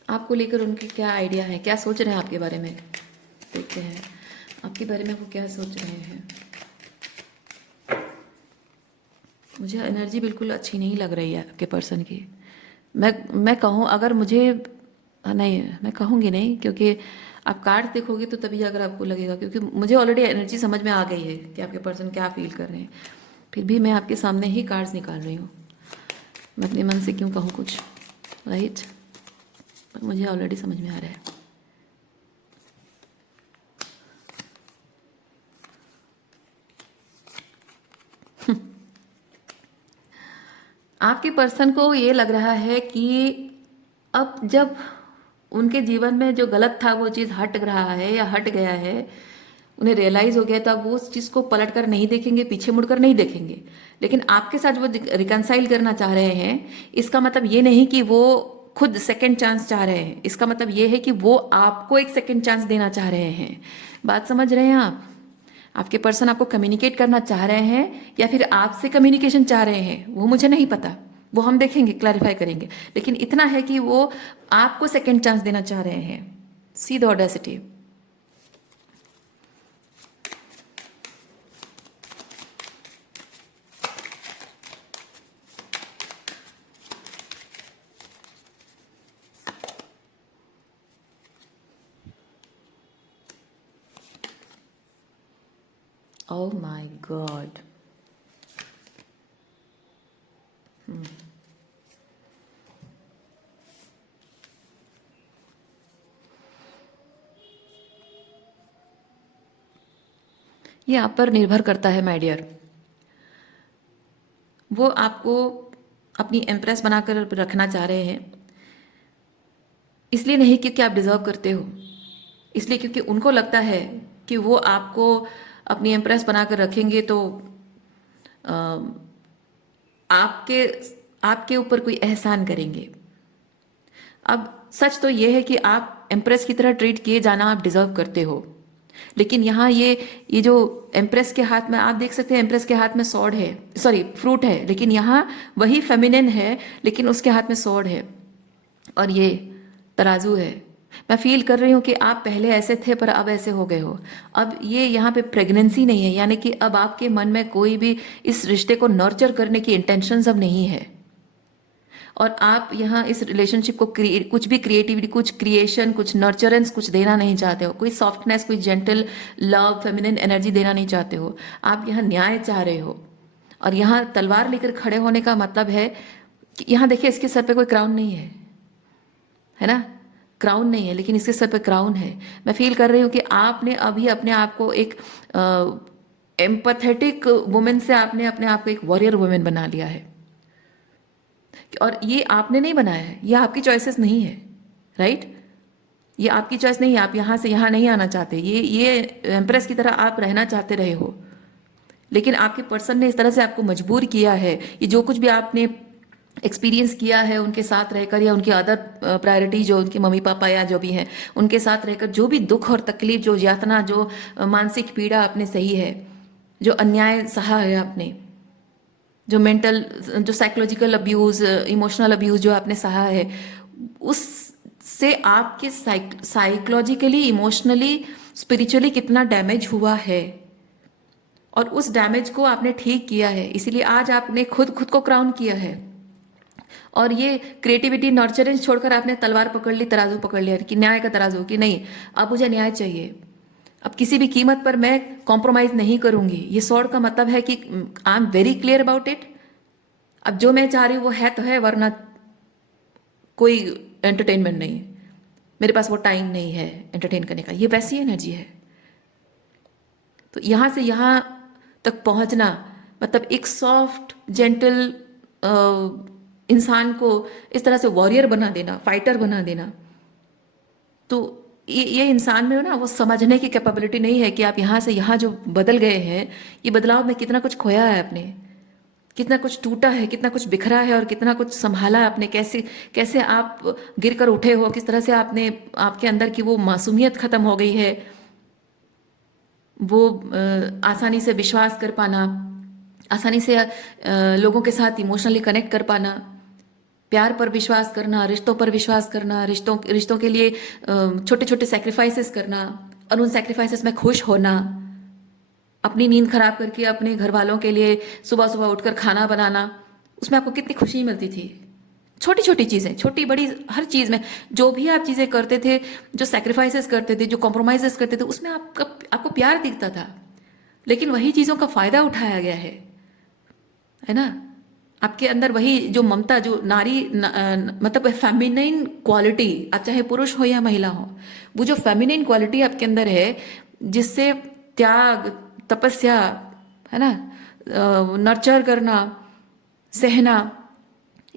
आपको लेकर उनके क्या आइडिया है, क्या सोच रहे हैं आपके बारे में। देखते हैं आपके बारे में वो क्या सोच रहे हैं। मुझे एनर्जी बिल्कुल अच्छी नहीं लग रही है आपके पर्सन की। मैं कहूँ अगर मुझे, नहीं मैं कहूँगी नहीं, क्योंकि आप कार्ड देखोगे तो तभी अगर आपको लगेगा, क्योंकि मुझे ऑलरेडी एनर्जी समझ में आ गई है कि आपके पर्सन क्या फील कर रहे हैं। फिर भी मैं आपके सामने ही कार्ड्स निकाल रही हूँ। मैं अपने मन से क्यों कहूँ कुछ, राइट, पर मुझे ऑलरेडी समझ में आ रहा है। आपके पर्सन को ये लग रहा है कि अब जब उनके जीवन में जो गलत था वो चीज़ हट रहा है या हट गया है, उन्हें रियलाइज़ हो गया, तो अब वो उस चीज़ को पलट कर नहीं देखेंगे, पीछे मुड़कर नहीं देखेंगे। लेकिन आपके साथ वो रिकनसाइल करना चाह रहे हैं, इसका मतलब ये नहीं कि वो खुद सेकंड चांस चाह रहे हैं, इसका मतलब ये है कि वो आपको एक सेकंड चांस देना चाह रहे हैं। बात समझ रहे हैं आप? आपके पर्सन आपको कम्युनिकेट करना चाह रहे हैं या फिर आपसे कम्युनिकेशन चाह रहे हैं, वो मुझे नहीं पता, वो हम देखेंगे, क्लैरिफाई करेंगे। लेकिन इतना है कि वो आपको सेकंड चांस देना चाह रहे हैं। See the audacity. Oh my God. ये आप पर निर्भर करता है माय डियर। वो आपको अपनी एम्प्रेस बनाकर रखना चाह रहे हैं, इसलिए नहीं क्योंकि आप डिजर्व करते हो, इसलिए क्योंकि उनको लगता है कि वो आपको अपनी एम्प्रेस बनाकर रखेंगे तो अ, आपके आपके ऊपर कोई एहसान करेंगे। अब सच तो ये है कि आप एम्प्रेस की तरह ट्रीट किए जाना आप डिजर्व करते हो, लेकिन यहाँ ये जो एम्प्रेस के हाथ में आप देख सकते हैं, एम्प्रेस के हाथ में सॉर्ड है, सॉरी फ्रूट है, लेकिन यहाँ वही फेमिनिन है लेकिन उसके हाथ में सॉर्ड है और ये तराजू है। मैं फील कर रही हूँ कि आप पहले ऐसे थे पर अब ऐसे हो गए हो। अब ये यहाँ पे प्रेगनेंसी नहीं है, यानी कि अब आपके मन में कोई भी इस रिश्ते को नर्चर करने की इंटेंशन अब नहीं है, और आप यहाँ इस रिलेशनशिप को कुछ भी क्रिएटिविटी, कुछ क्रिएशन, कुछ नर्चरेंस कुछ देना नहीं चाहते हो, कोई सॉफ्टनेस, कोई जेंटल लव, फेमिनिन एनर्जी देना नहीं चाहते हो। आप यहाँ न्याय चाह रहे हो, और यहाँ तलवार लेकर खड़े होने का मतलब है कि यहाँ देखिए इसके सर पे कोई क्राउन नहीं है ना, क्राउन नहीं है, लेकिन इसके सर पे क्राउन है। मैं फील कर रही हूँ कि आपने अभी अपने आप को एक एम्पथेटिक वुमेन से आपने अपने आप को एक वॉरियर वुमेन बना लिया है, और ये आपने नहीं बनाया है, ये आपकी चॉइसेस नहीं है, राइट? ये आपकी चॉइस नहीं है, आप यहाँ से यहाँ नहीं आना चाहते, ये एम्प्रेस की तरह आप रहना चाहते रहे हो, लेकिन आपके पर्सन ने इस तरह से आपको मजबूर किया है। ये जो कुछ भी आपने एक्सपीरियंस किया है उनके साथ रहकर, या उनकी अदर प्रायोरिटी जो उनके मम्मी पापा या जो भी हैं उनके साथ रहकर, जो भी दुख और तकलीफ, जो यातना, जो मानसिक पीड़ा आपने सही है, जो अन्याय सहा है आपने, जो मेंटल, जो साइकोलॉजिकल अब्यूज, इमोशनल अब्यूज जो आपने सहा है, उससे आपके साइकोलॉजिकली, इमोशनली, स्पिरिचुअली कितना डैमेज हुआ है, और उस डैमेज को आपने ठीक किया है। इसीलिए आज आपने खुद खुद को क्राउन किया है, और ये क्रिएटिविटी, नर्चरेंस छोड़कर आपने तलवार पकड़ ली, तराजू पकड़ लिया कि न्याय का तराजू, कि नहीं अब मुझे न्याय चाहिए, अब किसी भी कीमत पर मैं कॉम्प्रोमाइज नहीं करूंगी। ये सॉर्ड का मतलब है कि I am very clear about it. अब जो मैं चाह रही हूँ वो है तो है, वरना कोई एंटरटेनमेंट नहीं, मेरे पास वो टाइम नहीं है एंटरटेन करने का। ये वैसी एनर्जी है। तो यहाँ से यहाँ तक पहुँचना मतलब एक सॉफ्ट जेंटल इंसान को इस तरह से वॉरियर बना देना, फाइटर बना देना, तो ये इंसान में ना वो समझने की कैपेबिलिटी नहीं है कि आप यहाँ से यहाँ जो बदल गए हैं, ये बदलाव में कितना कुछ खोया है आपने, कितना कुछ टूटा है, कितना कुछ बिखरा है, और कितना कुछ संभाला है आपने, कैसे कैसे आप गिर कर उठे हो, किस तरह से आपने, आपके अंदर की वो मासूमियत खत्म हो गई है, वो आसानी से विश्वास कर पाना, आसानी से लोगों के साथ इमोशनली कनेक्ट कर पाना, प्यार पर विश्वास करना, रिश्तों पर विश्वास करना, रिश्तों रिश्तों के लिए छोटे छोटे सेक्रीफाइसेस करना, और उन सेक्रीफाइसेस में खुश होना, अपनी नींद खराब करके अपने घर वालों के लिए सुबह सुबह उठकर खाना बनाना, उसमें आपको कितनी खुशी मिलती थी। छोटी छोटी चीज़ें, छोटी बड़ी हर चीज़ में जो भी आप चीज़ें करते थे, जो सेक्रीफाइसेस करते थे, जो कॉम्प्रोमाइजेस करते थे, उसमें आपको प्यार दिखता था। लेकिन वही चीज़ों का फ़ायदा उठाया गया है ना। आपके अंदर वही जो ममता, जो नारी मतलब फेमिनिन क्वालिटी, आप चाहे पुरुष हो या महिला हो, वो जो फेमिनिन क्वालिटी आपके अंदर है, जिससे त्याग, तपस्या, है ना, नर्चर करना, सहना,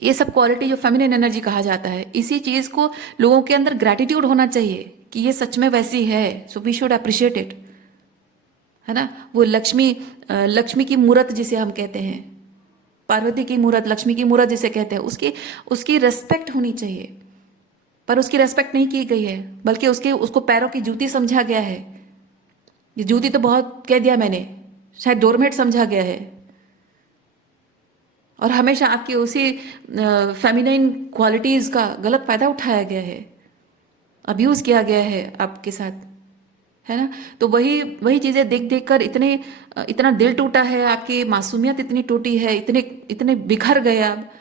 ये सब क्वालिटी जो फेमिनिन एनर्जी कहा जाता है, इसी चीज़ को लोगों के अंदर ग्रैटिट्यूड होना चाहिए कि ये सच में वैसी है, so we should appreciate it, है ना। वो लक्ष्मी की मूरत जिसे हम कहते हैं, पार्वती की मूरत, लक्ष्मी की मूरत जिसे कहते हैं, उसकी उसकी रेस्पेक्ट होनी चाहिए, पर उसकी रेस्पेक्ट नहीं की गई है, बल्कि उसको पैरों की जूती समझा गया है। ये जूती तो बहुत कह दिया मैंने, शायद डोरमेट समझा गया है, और हमेशा आपकी उसी फेमिनाइन क्वालिटीज़ का गलत फायदा उठाया गया है, अब्यूज़ किया गया है आपके साथ, है ना। तो वही वही चीज़ें देख देख कर इतना दिल टूटा है, आपकी मासूमियत इतनी टूटी है, इतने इतने बिखर गए आप,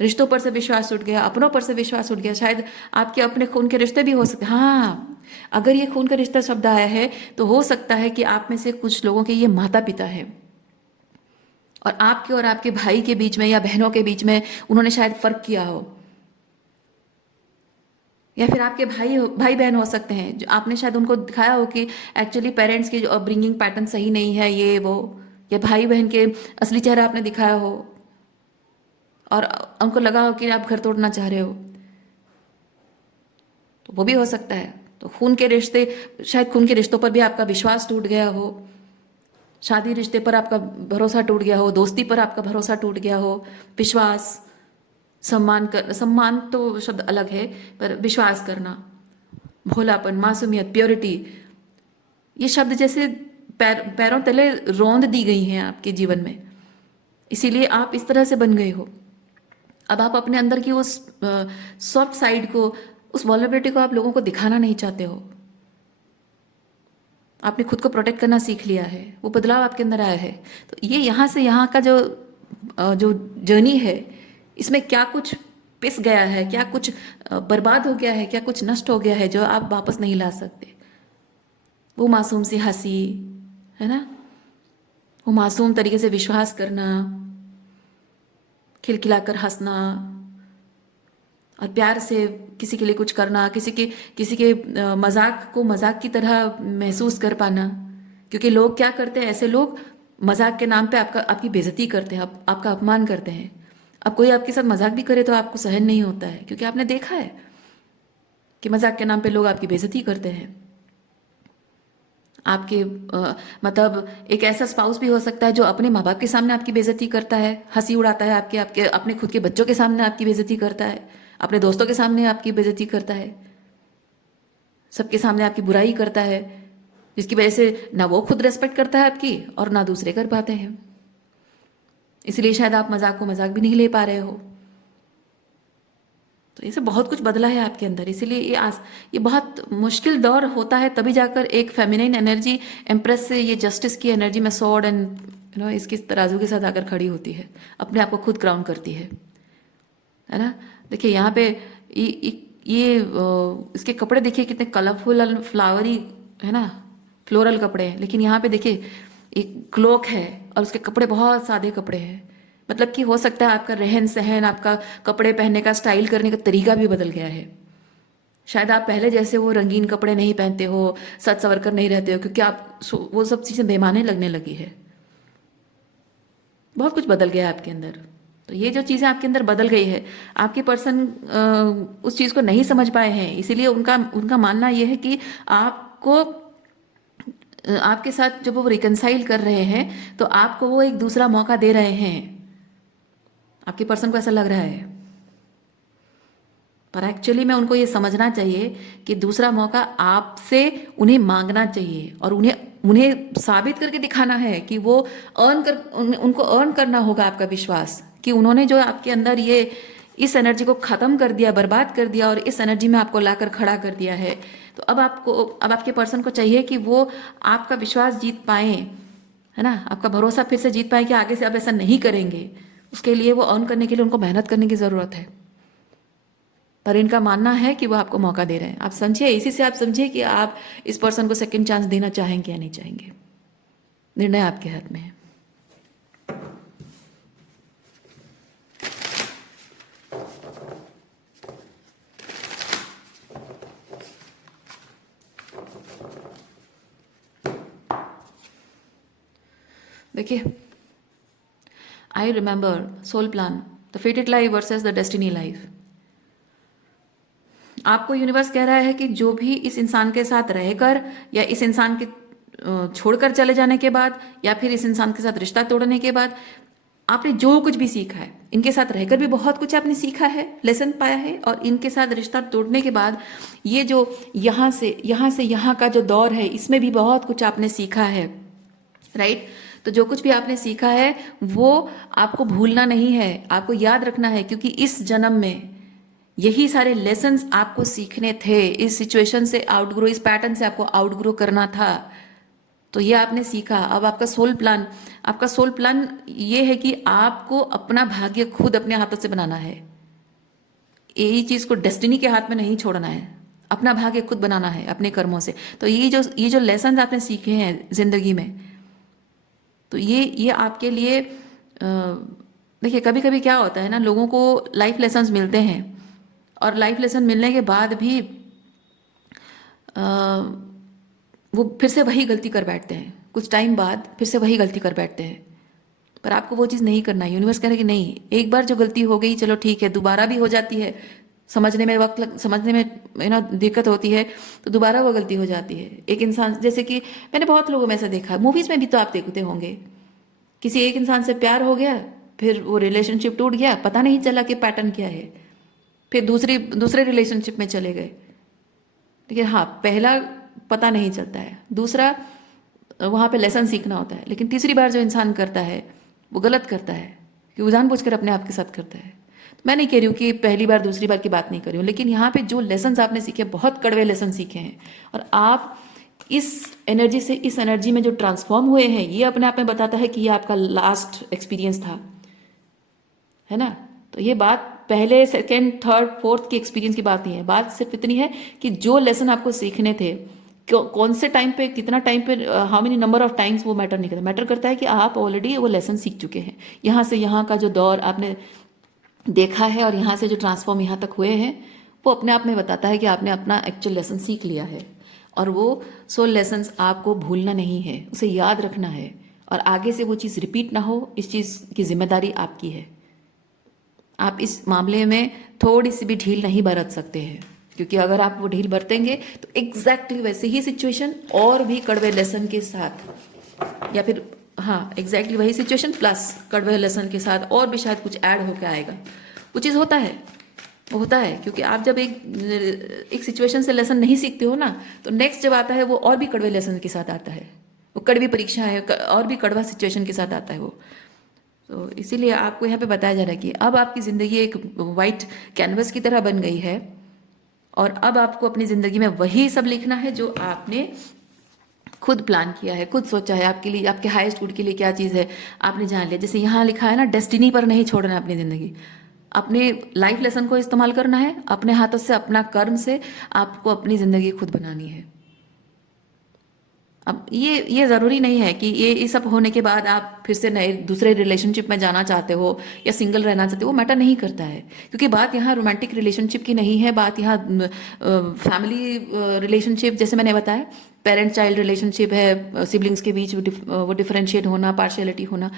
रिश्तों पर से विश्वास उठ गया, अपनों पर से विश्वास उठ गया, शायद आपके अपने खून के रिश्ते भी हो सकते, हाँ, अगर ये खून का रिश्ता शब्द आया है तो हो सकता है कि आप में से कुछ लोगों के ये माता पिता है, और आपके भाई के बीच में या बहनों के बीच में उन्होंने शायद फर्क किया हो, या फिर आपके भाई बहन हो सकते हैं जो आपने शायद उनको दिखाया हो कि एक्चुअली पेरेंट्स की जो अपब्रिंगिंग पैटर्न सही नहीं है, ये वो, या भाई बहन के असली चेहरा आपने दिखाया हो और उनको लगा हो कि आप घर तोड़ना चाह रहे हो, तो वो भी हो सकता है। तो खून के रिश्ते, शायद खून के रिश्तों पर भी आपका विश्वास टूट गया हो, शादी रिश्ते पर आपका भरोसा टूट गया हो, दोस्ती पर आपका भरोसा टूट गया हो, विश्वास, सम्मान तो शब्द अलग है, पर विश्वास करना, भोलापन, मासूमियत, प्योरिटी, ये शब्द जैसे पैरों तले रौंद दी गई हैं आपके जीवन में, इसीलिए आप इस तरह से बन गए हो। अब आप अपने अंदर की उस सॉफ्ट साइड को, उस वल्नरेबिलिटी को आप लोगों को दिखाना नहीं चाहते हो। आपने खुद को प्रोटेक्ट करना सीख लिया है, वो बदलाव आपके अंदर आया है। तो ये यहाँ से यहाँ का जो जर्नी है, इसमें क्या कुछ पिस गया है, क्या कुछ बर्बाद हो गया है, क्या कुछ नष्ट हो गया है जो आप वापस नहीं ला सकते। वो मासूम सी हंसी, है ना, वो मासूम तरीके से विश्वास करना, खिलखिलाकर हंसना, और प्यार से किसी के लिए कुछ करना, किसी के मजाक को मजाक की तरह महसूस कर पाना। क्योंकि लोग क्या करते हैं, ऐसे लोग मजाक के नाम पे आपकी बेइज्जती करते हैं, आपका अपमान करते हैं। अब कोई आपके साथ मजाक भी करे तो आपको सहन नहीं होता है, क्योंकि आपने देखा है कि मजाक के नाम पे लोग आपकी बेइज्जती करते हैं। आपके मतलब एक ऐसा स्पाउस भी हो सकता है जो अपने माँ बाप के सामने आपकी बेइज्जती करता है, हंसी उड़ाता है, आपके अपने खुद के बच्चों के सामने आपकी बेइज्जती करता है, अपने दोस्तों के सामने आपकी बेइज्जती करता है, सबके सामने आपकी बुराई करता है, जिसकी वजह से ना वो खुद रेस्पेक्ट करता है आपकी और ना दूसरे कर पाते हैं। इसलिए शायद आप मजाक को मजाक भी नहीं ले पा रहे हो। तो इसे बहुत कुछ बदला है आपके अंदर, इसीलिए ये बहुत मुश्किल दौर होता है, तभी जाकर एक फेमिनाइन एनर्जी एम्प्रेस से ये जस्टिस की एनर्जी में सॉर्ड एंड इसकी तराजू के साथ आकर खड़ी होती है, अपने आप को खुद क्राउन करती है ना। देखिए यहाँ पे इसके कपड़े देखिए कितने कलरफुल और फ्लावरी, है ना, फ्लोरल कपड़े हैं, लेकिन यहाँ पे देखिए एक क्लोक है और उसके कपड़े बहुत सादे कपड़े हैं। मतलब कि हो सकता है आपका रहन सहन, आपका कपड़े पहनने का, स्टाइल करने का तरीका भी बदल गया है। शायद आप पहले जैसे वो रंगीन कपड़े नहीं पहनते हो, सज संवर कर नहीं रहते हो, क्योंकि आप वो सब चीज़ें बेमाने लगने लगी है। बहुत कुछ बदल गया है आपके अंदर। तो ये जो चीज़ें आपके अंदर बदल गई है, आपके पर्सन उस चीज़ को नहीं समझ पाए हैं, इसीलिए उनका मानना यह है कि आपके साथ जब वो रिकनसाइल कर रहे हैं तो आपको वो एक दूसरा मौका दे रहे हैं। आपके पर्सन को ऐसा लग रहा है, पर एक्चुअली में उनको ये समझना चाहिए कि दूसरा मौका आपसे उन्हें मांगना चाहिए, और उन्हें साबित करके दिखाना है कि वो उनको अर्न करना होगा आपका विश्वास, कि उन्होंने जो आपके अंदर इस एनर्जी को ख़त्म कर दिया, बर्बाद कर दिया, और इस एनर्जी में आपको लाकर खड़ा कर दिया है। तो अब आपके पर्सन को चाहिए कि वो आपका विश्वास जीत पाए, है ना, आपका भरोसा फिर से जीत पाए कि आगे से अब ऐसा नहीं करेंगे। उसके लिए वो अर्न करने के लिए उनको मेहनत करने की ज़रूरत है, पर इनका मानना है कि वो आपको मौका दे रहे हैं। आप समझिए, इसी से आप समझिए कि आप इस पर्सन को सेकंड चांस देना चाहेंगे या नहीं चाहेंगे। निर्णय आपके हाथ में है। देखिए, I remember soul plan, the fated life versus the destiny life. आपको यूनिवर्स कह रहा है कि जो भी इस इंसान के साथ रहकर, या इस इंसान के छोड़कर चले जाने के बाद, या फिर इस इंसान के साथ रिश्ता तोड़ने के बाद आपने जो कुछ भी सीखा है, इनके साथ रहकर भी बहुत कुछ आपने सीखा है, लेसन पाया है, और इनके साथ रिश्ता तोड़ने के बाद ये जो यहाँ से यहाँ का जो दौर है, इसमें भी बहुत कुछ आपने सीखा है, राइट। तो जो कुछ भी आपने सीखा है वो आपको भूलना नहीं है, आपको याद रखना है, क्योंकि इस जन्म में यही सारे लेसन्स आपको सीखने थे। इस सिचुएशन से आउटग्रो, इस पैटर्न से आपको आउटग्रो करना था, तो ये आपने सीखा। अब आपका सोल प्लान ये है कि आपको अपना भाग्य खुद अपने हाथों से बनाना है। यही चीज़ को डेस्टिनी के हाथ में नहीं छोड़ना है, अपना भाग्य खुद बनाना है अपने कर्मों से। तो ये जो लेसन आपने सीखे हैं जिंदगी में, तो ये आपके लिए देखिए कभी कभी क्या होता है ना, लोगों को लाइफ लेसन्स मिलते हैं और लाइफ लेसन मिलने के बाद भी अ, वो फिर से वही गलती कर बैठते हैं, कुछ टाइम बाद फिर से वही गलती कर बैठते हैं। पर आपको वो चीज़ नहीं करना है। यूनिवर्स कह रहा है कि नहीं, एक बार जो गलती हो गई चलो ठीक है, दोबारा भी हो जाती है, समझने में समझने में दिक्कत होती है, तो दोबारा वो गलती हो जाती है। एक इंसान, जैसे कि मैंने बहुत लोगों में ऐसा देखा है, मूवीज़ में भी तो आप देखते होंगे, किसी एक इंसान से प्यार हो गया, फिर वो रिलेशनशिप टूट गया, पता नहीं चला कि पैटर्न क्या है, फिर दूसरे रिलेशनशिप में चले गए। लेकिन हाँ, पहला पता नहीं चलता है, दूसरा वहाँ पे लेसन सीखना होता है, लेकिन तीसरी बार जो इंसान करता है वो गलत करता है, कि वो जानबूझकर अपने आप के साथ करता है। तो मैं नहीं कह रही हूँ कि पहली बार दूसरी बार की बात नहीं कर रही हूँ, लेकिन यहाँ पे जो लेसन आपने सीखे, बहुत कड़वे लेसन सीखे हैं, और आप इस एनर्जी से इस एनर्जी में जो ट्रांसफॉर्म हुए हैं, ये अपने आप में बताता है कि ये आपका लास्ट एक्सपीरियंस था, है ना। तो ये बात पहले सेकेंड थर्ड फोर्थ की एक्सपीरियंस की बात नहीं है, बात सिर्फ इतनी है कि जो लेसन आपको सीखने थे, कौन से टाइम पे, कितना टाइम पे, how many number of times, वो मैटर नहीं करता। मैटर करता है कि आप ऑलरेडी वो लेसन सीख चुके हैं। यहाँ से यहाँ का जो दौर आपने देखा है और यहाँ से जो ट्रांसफॉर्म यहाँ तक हुए हैं, वो अपने आप में बताता है कि आपने अपना एक्चुअल लेसन सीख लिया है। और वो सोल लेसन्स आपको भूलना नहीं है, उसे याद रखना है, और आगे से वो चीज़ रिपीट ना हो, इस चीज़ की जिम्मेदारी आपकी है। आप इस मामले में थोड़ी सी भी ढील नहीं बरत सकते हैं, क्योंकि अगर आप वो ढील बरतेंगे तो एग्जैक्टली वैसे ही सिचुएशन और भी कड़वे लेसन के साथ, या फिर हाँ एग्जैक्टली वही सिचुएशन प्लस कड़वे लेसन के साथ और भी शायद कुछ ऐड होकर आएगा। वो चीज़ होता है, वो होता है, क्योंकि आप जब एक सिचुएशन से लेसन नहीं सीखते हो ना, तो नेक्स्ट जब आता है वो और भी कड़वे लेसन के साथ आता है, वो कड़वी परीक्षा है, और भी कड़वा सिचुएशन के साथ आता है वो। तो इसीलिए आपको यहाँ पे बताया जा रहा है कि अब आपकी ज़िंदगी एक वाइट कैनवस की तरह बन गई है, और अब आपको अपनी ज़िंदगी में वही सब लिखना है जो आपने खुद प्लान किया है, खुद सोचा है आपके लिए, आपके हाईएस्ट गुड के लिए क्या चीज़ है आपने जान लिया। जैसे यहाँ लिखा है ना, डेस्टिनी पर नहीं छोड़ना है अपनी ज़िंदगी, अपने लाइफ लेसन को इस्तेमाल करना है, अपने हाथों से, अपना कर्म से आपको अपनी ज़िंदगी खुद बनानी है। अब ये ज़रूरी नहीं है कि ये सब होने के बाद आप फिर से नए दूसरे रिलेशनशिप में जाना चाहते हो या सिंगल रहना चाहते हो, वो मैटर नहीं करता है, क्योंकि बात यहाँ रोमांटिक रिलेशनशिप की नहीं है, बात यहाँ फैमिली रिलेशनशिप, जैसे मैंने बताया पेरेंट चाइल्ड रिलेशनशिप है, सिबलिंग्स के बीच वो डिफरेंशिएट होना, पार्शियलिटी होना,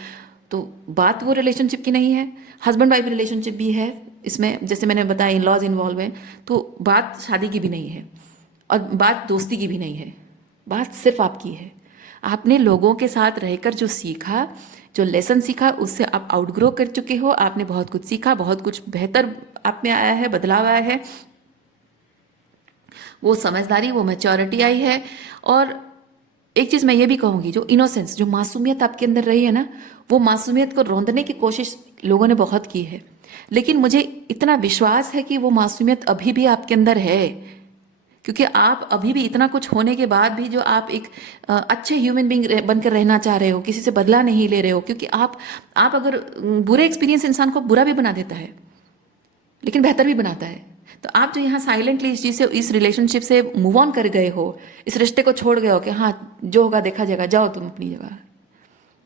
तो बात वो रिलेशनशिप की नहीं है। हस्बैंड वाइफ रिलेशनशिप भी है इसमें, जैसे मैंने बताया इन लॉज इन्वॉल्व हैं, तो बात शादी की भी नहीं है और बात दोस्ती की भी नहीं है, बात सिर्फ आपकी है। आपने लोगों के साथ रहकर जो सीखा, जो लेसन सीखा, उससे आप आउटग्रो कर चुके हो, आपने बहुत कुछ सीखा, बहुत कुछ बेहतर आप में आया है, बदलाव आया है, वो समझदारी, वो मैच्योरिटी आई है। और एक चीज़ मैं ये भी कहूँगी, जो इनोसेंस, जो मासूमियत आपके अंदर रही है ना, वो मासूमियत को रौंदने की कोशिश लोगों ने बहुत की है, लेकिन मुझे इतना विश्वास है कि वो मासूमियत अभी भी आपके अंदर है, क्योंकि आप अभी भी इतना कुछ होने के बाद भी जो आप एक अच्छे ह्यूमन बींग बनकर रहना चाह रहे हो, किसी से बदला नहीं ले रहे हो, क्योंकि आप अगर बुरे एक्सपीरियंस इंसान को बुरा भी बना देता है लेकिन बेहतर भी बनाता है। तो आप जो यहाँ साइलेंटली इस चीज़ से, इस रिलेशनशिप से मूव ऑन कर गए हो, इस रिश्ते को छोड़ गए हो कि हाँ जो होगा देखा जाएगा, जाओ तुम अपनी जगह,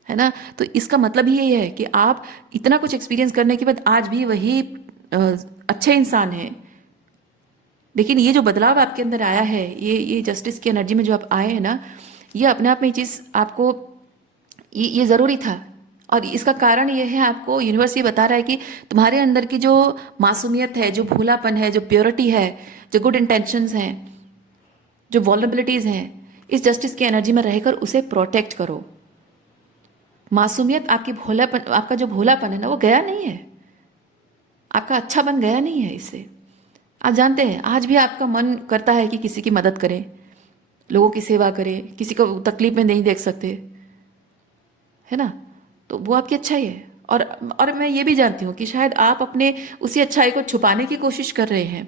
है ना। तो इसका मतलब ही ये है कि आप इतना कुछ एक्सपीरियंस करने के बाद आज भी वही अच्छे इंसान हैं, लेकिन ये जो बदलाव आपके अंदर आया है, ये जस्टिस की एनर्जी में जो आप आए हैं ना, ये अपने आप में ये चीज़ आपको ये ज़रूरी था। और इसका कारण ये है, आपको यूनिवर्स ये बता रहा है कि तुम्हारे अंदर की जो मासूमियत है, जो भूलापन है, जो प्योरिटी है, जो गुड इंटेंशंस हैं, जो वॉल्नरेबिलिटीज़ हैं, इस जस्टिस की एनर्जी में रहकर उसे प्रोटेक्ट करो। मासूमियत, आपकी भोलापन, आपका जो भोलापन है ना, वो गया नहीं है, आपका अच्छा बन गया नहीं है इससे। आप जानते हैं आज भी आपका मन करता है कि किसी की मदद करें, लोगों की सेवा करें, किसी को तकलीफ में नहीं देख सकते, है ना। तो वो आपकी अच्छाई है। और मैं ये भी जानती हूँ कि शायद आप अपने उसी अच्छाई को छुपाने की कोशिश कर रहे हैं।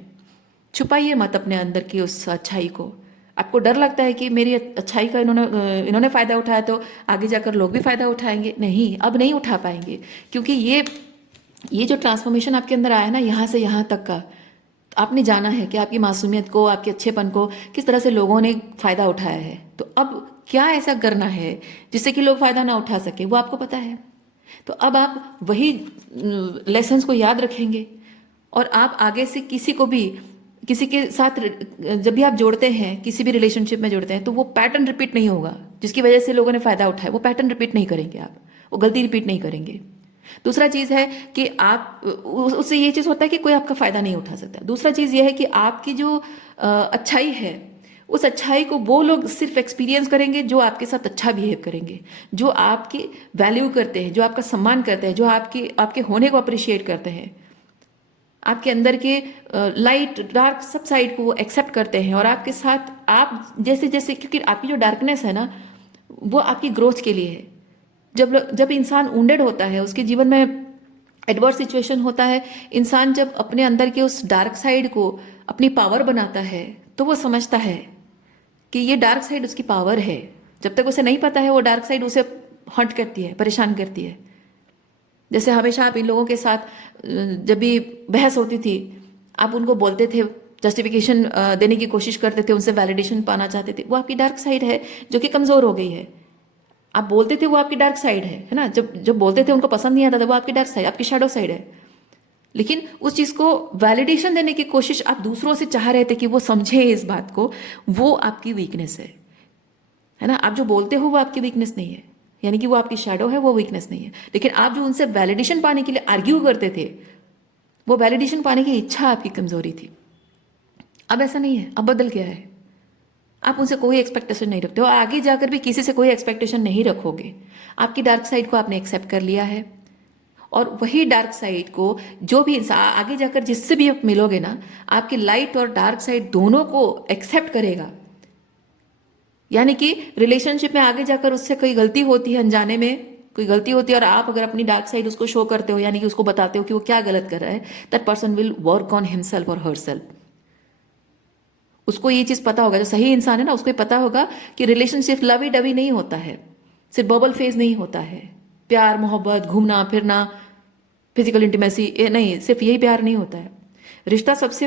छुपाइए मत अपने अंदर की उस अच्छाई को। आपको डर लगता है कि मेरी अच्छाई का इन्होंने फ़ायदा उठाया तो आगे जाकर लोग भी फ़ायदा उठाएंगे। नहीं, अब नहीं उठा पाएंगे, क्योंकि ये जो ट्रांसफॉर्मेशन आपके अंदर आया ना, यहाँ से यहाँ तक का, आपने जाना है कि आपकी मासूमियत को, आपके अच्छेपन को किस तरह से लोगों ने फ़ायदा उठाया है। तो अब क्या ऐसा करना है जिससे कि लोग फ़ायदा ना उठा सके, वो आपको पता है। तो अब आप वही लेसन्स को याद रखेंगे और आप आगे से किसी को भी, किसी के साथ जब भी आप जोड़ते हैं, किसी भी रिलेशनशिप में जोड़ते हैं, तो वो पैटर्न रिपीट नहीं होगा जिसकी वजह से लोगों ने फ़ायदा उठाया। वो पैटर्न रिपीट नहीं करेंगे आप, वो गलती रिपीट नहीं करेंगे। दूसरा चीज़ है कि आप उससे ये चीज़ होता है कि कोई आपका फ़ायदा नहीं उठा सकता। दूसरा चीज़ ये है कि आपकी जो अच्छाई है, उस अच्छाई को वो लोग सिर्फ एक्सपीरियंस करेंगे जो आपके साथ अच्छा बिहेव करेंगे, जो आपकी वैल्यू करते हैं, जो आपका सम्मान करते हैं, जो आपके होने को अप्रिशिएट करते हैं, आपके अंदर के लाइट डार्क सब साइड को वो एक्सेप्ट करते हैं और आपके साथ आप जैसे जैसे, क्योंकि आपकी जो डार्कनेस है ना, वो आपकी ग्रोथ के लिए है। जब इंसान वुंडेड होता है, उसके जीवन में एडवर्स सिचुएशन होता है, इंसान जब अपने अंदर के उस डार्क साइड को अपनी पावर बनाता है, तो वो समझता है कि ये डार्क साइड उसकी पावर है। जब तक उसे नहीं पता है, वो डार्क साइड उसे हंट करती है, परेशान करती है। जैसे हमेशा आप इन लोगों के साथ जब भी बहस होती थी, आप उनको बोलते थे, जस्टिफिकेशन देने की कोशिश करते थे, उनसे वैलिडेशन पाना चाहते थे, वो आपकी डार्क साइड है जो कि कमज़ोर हो गई है। आप बोलते थे, वो आपकी डार्क साइड है ना। जब जब बोलते थे उनको पसंद नहीं आता था, वो आपकी डार्क साइड, आपकी शैडो साइड है। लेकिन उस चीज़ को वैलिडेशन देने की कोशिश आप दूसरों से चाह रहे थे कि वो समझे इस बात को, वो आपकी वीकनेस है ना। आप जो बोलते हो वो आपकी वीकनेस नहीं है, यानी कि वो आपकी शैडो है, वो वीकनेस नहीं है। लेकिन आप जो उनसे वैलिडेशन पाने के लिए आर्ग्यू करते थे, वो वैलिडेशन पाने की इच्छा आपकी कमजोरी थी। अब ऐसा नहीं है, अब बदल गया है। आप उनसे कोई एक्सपेक्टेशन नहीं रखते हो और आगे जाकर भी किसी से कोई एक्सपेक्टेशन नहीं रखोगे। आपकी डार्क साइड को आपने एक्सेप्ट कर लिया है और वही डार्क साइड को जो भी इंसान आगे जाकर जिससे भी आप मिलोगे ना, आपकी लाइट और डार्क साइड दोनों को एक्सेप्ट करेगा। यानी कि रिलेशनशिप में आगे जाकर उससे कोई गलती होती है, अनजाने में कोई गलती होती है और आप अगर अपनी डार्क साइड उसको शो करते हो, यानी कि उसको बताते हो कि वो क्या गलत कर रहा है, that person will work on himself और हरसेल्फ। उसको ये चीज़ पता होगा, जो सही इंसान है ना, उसको पता होगा कि रिलेशनशिप लवी डवी नहीं होता है, सिर्फ बबल फेज नहीं होता है। प्यार मोहब्बत, घूमना फिरना, फिजिकल इंटीमेसी नहीं, सिर्फ यही प्यार नहीं होता है। रिश्ता सबसे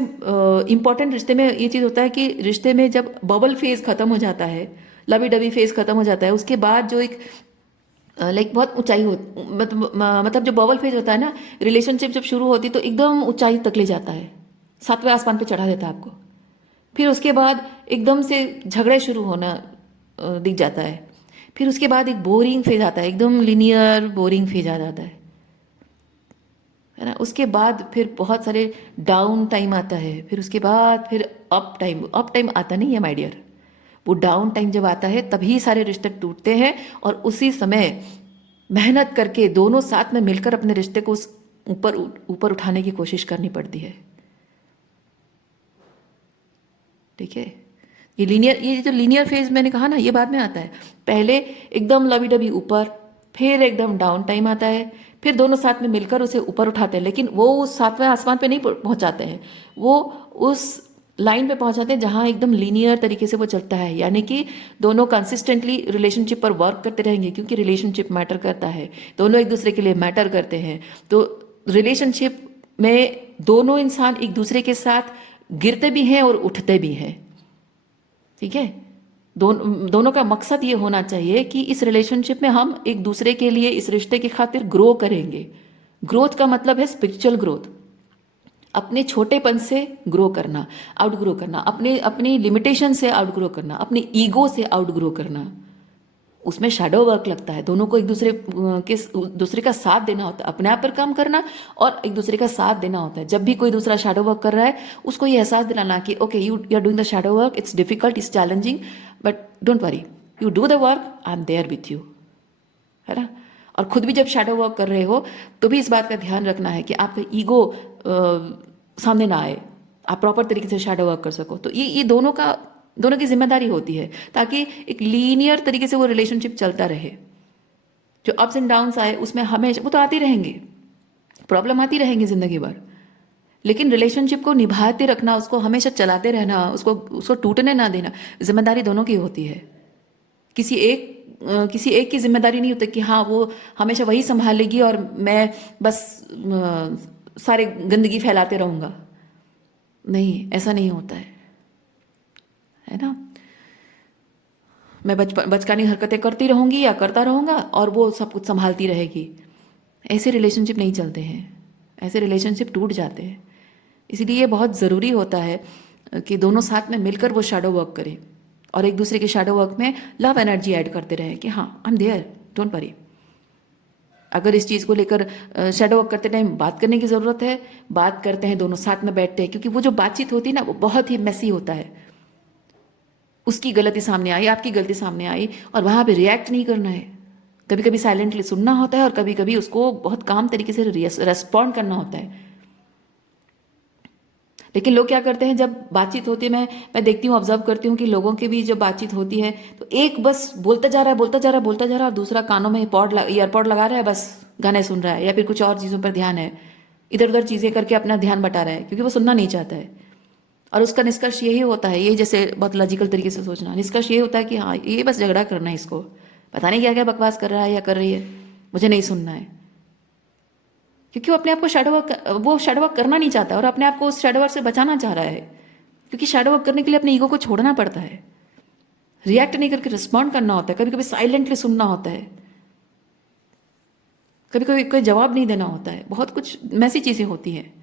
इंपॉर्टेंट रिश्ते में ये चीज़ होता है कि रिश्ते में जब बबल फेज खत्म हो जाता है, लवी डवी फेज खत्म हो जाता है, उसके बाद जो एक लाइक बहुत ऊंचाई हो, मतलब जो बबल फेज होता है ना, रिलेशनशिप जब शुरू होती तो एकदम ऊंचाई तक ले जाता है, सातवें आसमान पे चढ़ा देता है आपको। फिर उसके बाद एकदम से झगड़े शुरू होना दिख जाता है। फिर उसके बाद एक बोरिंग फेज आता है, एकदम लिनियर बोरिंग फेज आ जाता है ना। उसके बाद फिर बहुत सारे डाउन टाइम आता है, फिर उसके बाद फिर अप टाइम आता नहीं है माय डियर। वो डाउन टाइम जब आता है तभी सारे रिश्ते टूटते हैं और उसी समय मेहनत करके दोनों साथ में मिलकर अपने रिश्ते को उस ऊपर ऊपर उठाने की कोशिश करनी पड़ती है। ठीक है, ये जो लीनियर फेज मैंने कहा ना, ये बाद में आता है। पहले एकदम लवी डबी ऊपर, फिर एकदम डाउन टाइम आता है, फिर दोनों साथ में मिलकर उसे ऊपर उठाते हैं। लेकिन वो उस सातवें आसमान पे नहीं पहुंचाते हैं, वो उस लाइन पे पहुंचाते हैं जहां एकदम लीनियर तरीके से वो चलता है। यानी कि दोनों कंसिस्टेंटली रिलेशनशिप पर वर्क करते रहेंगे, क्योंकि रिलेशनशिप मैटर करता है, दोनों एक दूसरे के लिए मैटर करते हैं। तो रिलेशनशिप में दोनों इंसान एक दूसरे के साथ गिरते भी हैं और उठते भी हैं। ठीक है, दोनों का मकसद ये होना चाहिए कि इस रिलेशनशिप में हम एक दूसरे के लिए, इस रिश्ते की खातिर ग्रो करेंगे। ग्रोथ का मतलब है स्पिरिचुअल ग्रोथ, अपने छोटेपन से ग्रो करना, आउट ग्रो करना, अपनी लिमिटेशन से आउट ग्रो करना, अपनी ईगो से आउट ग्रो करना। उसमें शैडो वर्क लगता है, दोनों को एक दूसरे का साथ देना होता है, अपने आप पर काम करना और एक दूसरे का साथ देना होता है। जब भी कोई दूसरा शैडो वर्क कर रहा है, उसको ये एहसास दिलाना कि okay, you are doing the shadow work, it's difficult, it's challenging, but don't worry, you do the work, I am there with you, है ना। और खुद भी जब शैडो वर्क कर रहे हो तो भी इस बात का ध्यान रखना है कि आपका ईगो सामने ना आए, आप प्रॉपर तरीके से शैडो वर्क कर सको। तो ये दोनों की जिम्मेदारी होती है, ताकि एक लीनियर तरीके से वो रिलेशनशिप चलता रहे। जो अप्स एंड डाउन्स आए उसमें हमेशा वो तो आती रहेंगे, प्रॉब्लम आती रहेंगी जिंदगी भर, लेकिन रिलेशनशिप को निभाते रखना, उसको हमेशा चलाते रहना, उसको टूटने ना देना, जिम्मेदारी दोनों की होती है। किसी एक की जिम्मेदारी नहीं होती कि हाँ वो हमेशा वही संभालेगी और मैं बस सारे गंदगी फैलाते रहूँगा। नहीं, ऐसा नहीं होता है ना। मैं बचकानी हरकतें करती रहूंगी या करता रहूंगा और वो सब कुछ संभालती रहेगी। ऐसे रिलेशनशिप नहीं चलते हैं, ऐसे रिलेशनशिप टूट जाते हैं। इसीलिए बहुत ज़रूरी होता है कि दोनों साथ में मिलकर वो शैडो वर्क करें और एक दूसरे के शैडो वर्क में लव एनर्जी ऐड करते रहें कि हाँ, I am there, don't worry. अगर इस चीज़ को लेकर शैडो वर्क करते टाइम बात करने की ज़रूरत है, बात करते हैं, दोनों साथ में बैठते हैं, क्योंकि वो जो बातचीत होती है ना, वो बहुत ही मेसी होता है। उसकी गलती सामने आई, आपकी गलती सामने आई, और वहाँ पे रिएक्ट नहीं करना है। कभी कभी साइलेंटली सुनना होता है और कभी कभी उसको बहुत काम तरीके से रेस्पॉन्ड करना होता है। लेकिन लोग क्या करते हैं, जब बातचीत होती है, मैं देखती हूँ, ऑब्जर्व करती हूँ कि लोगों के भी जब बातचीत होती है तो एक बस बोलता जा रहा है, बोलता जा रहा है, बोलता जा रहा है, और दूसरा कानों में ईयरपॉड लगा रहा है, बस गाने सुन रहा है या फिर कुछ और चीज़ों पर ध्यान है, इधर उधर चीज़ें करके अपना ध्यान बटा रहा है, क्योंकि वो सुनना नहीं चाहता है। और उसका निष्कर्ष यही होता है, ये जैसे बहुत लॉजिकल तरीके से सोचना, निष्कर्ष ये होता है कि हाँ, ये बस झगड़ा करना है, इसको पता नहीं क्या क्या बकवास कर रहा है या कर रही है, मुझे नहीं सुनना है। क्योंकि वो अपने आप को शैडो वर्क करना नहीं चाहता और अपने आप को उस शैडो वर्क से बचाना चाह रहा है। क्योंकि शैडो वर्क करने के लिए अपने ईगो को छोड़ना पड़ता है, रिएक्ट नहीं करके रिस्पॉन्ड करना होता है, कभी कभी साइलेंटली सुनना होता है, कभी कभी कोई जवाब नहीं देना होता है, बहुत कुछ मैसी चीज़ें होती हैं।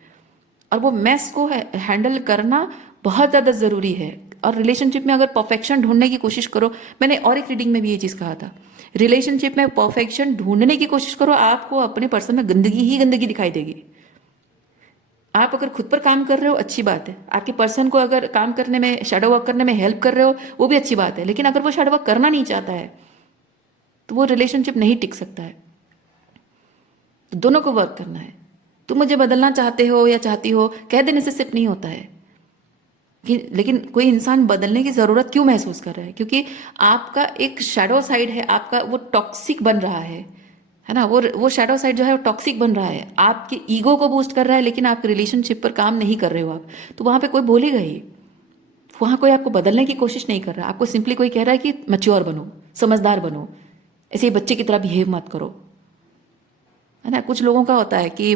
और वो मैस को हैंडल करना बहुत ज़्यादा ज़रूरी है। और रिलेशनशिप में अगर परफेक्शन ढूंढने की कोशिश करो, मैंने और एक रीडिंग में भी ये चीज़ कहा था, रिलेशनशिप में परफेक्शन ढूंढने की कोशिश करो, आपको अपने पर्सन में गंदगी ही गंदगी दिखाई देगी। आप अगर खुद पर काम कर रहे हो, अच्छी बात है, आपके पर्सन को अगर काम करने में, शैडो वर्क करने में हेल्प कर रहे हो, वो भी अच्छी बात है। लेकिन अगर वो शैडो वर्क करना नहीं चाहता है तो वो रिलेशनशिप नहीं टिक सकता है। तो दोनों को वर्क करना है। तुम मुझे बदलना चाहते हो या चाहती हो, कह देने से सिर्फ नहीं होता है लेकिन कोई इंसान बदलने की ज़रूरत क्यों महसूस कर रहा है? क्योंकि आपका एक शैडो साइड है, आपका वो टॉक्सिक बन रहा है ना। वो शैडो साइड जो है वो टॉक्सिक बन रहा है, आपके ईगो को बूस्ट कर रहा है, लेकिन आप रिलेशनशिप पर काम नहीं कर रहे हो आप, तो वहाँ पे कोई बोलेगा ही। वहाँ कोई आपको बदलने की कोशिश नहीं कर रहा, आपको सिंपली कोई कह रहा है कि मैच्योर बनो, समझदार बनो, ऐसे ही बच्चे की तरह बिहेव मत करो, है ना। कुछ लोगों का होता है कि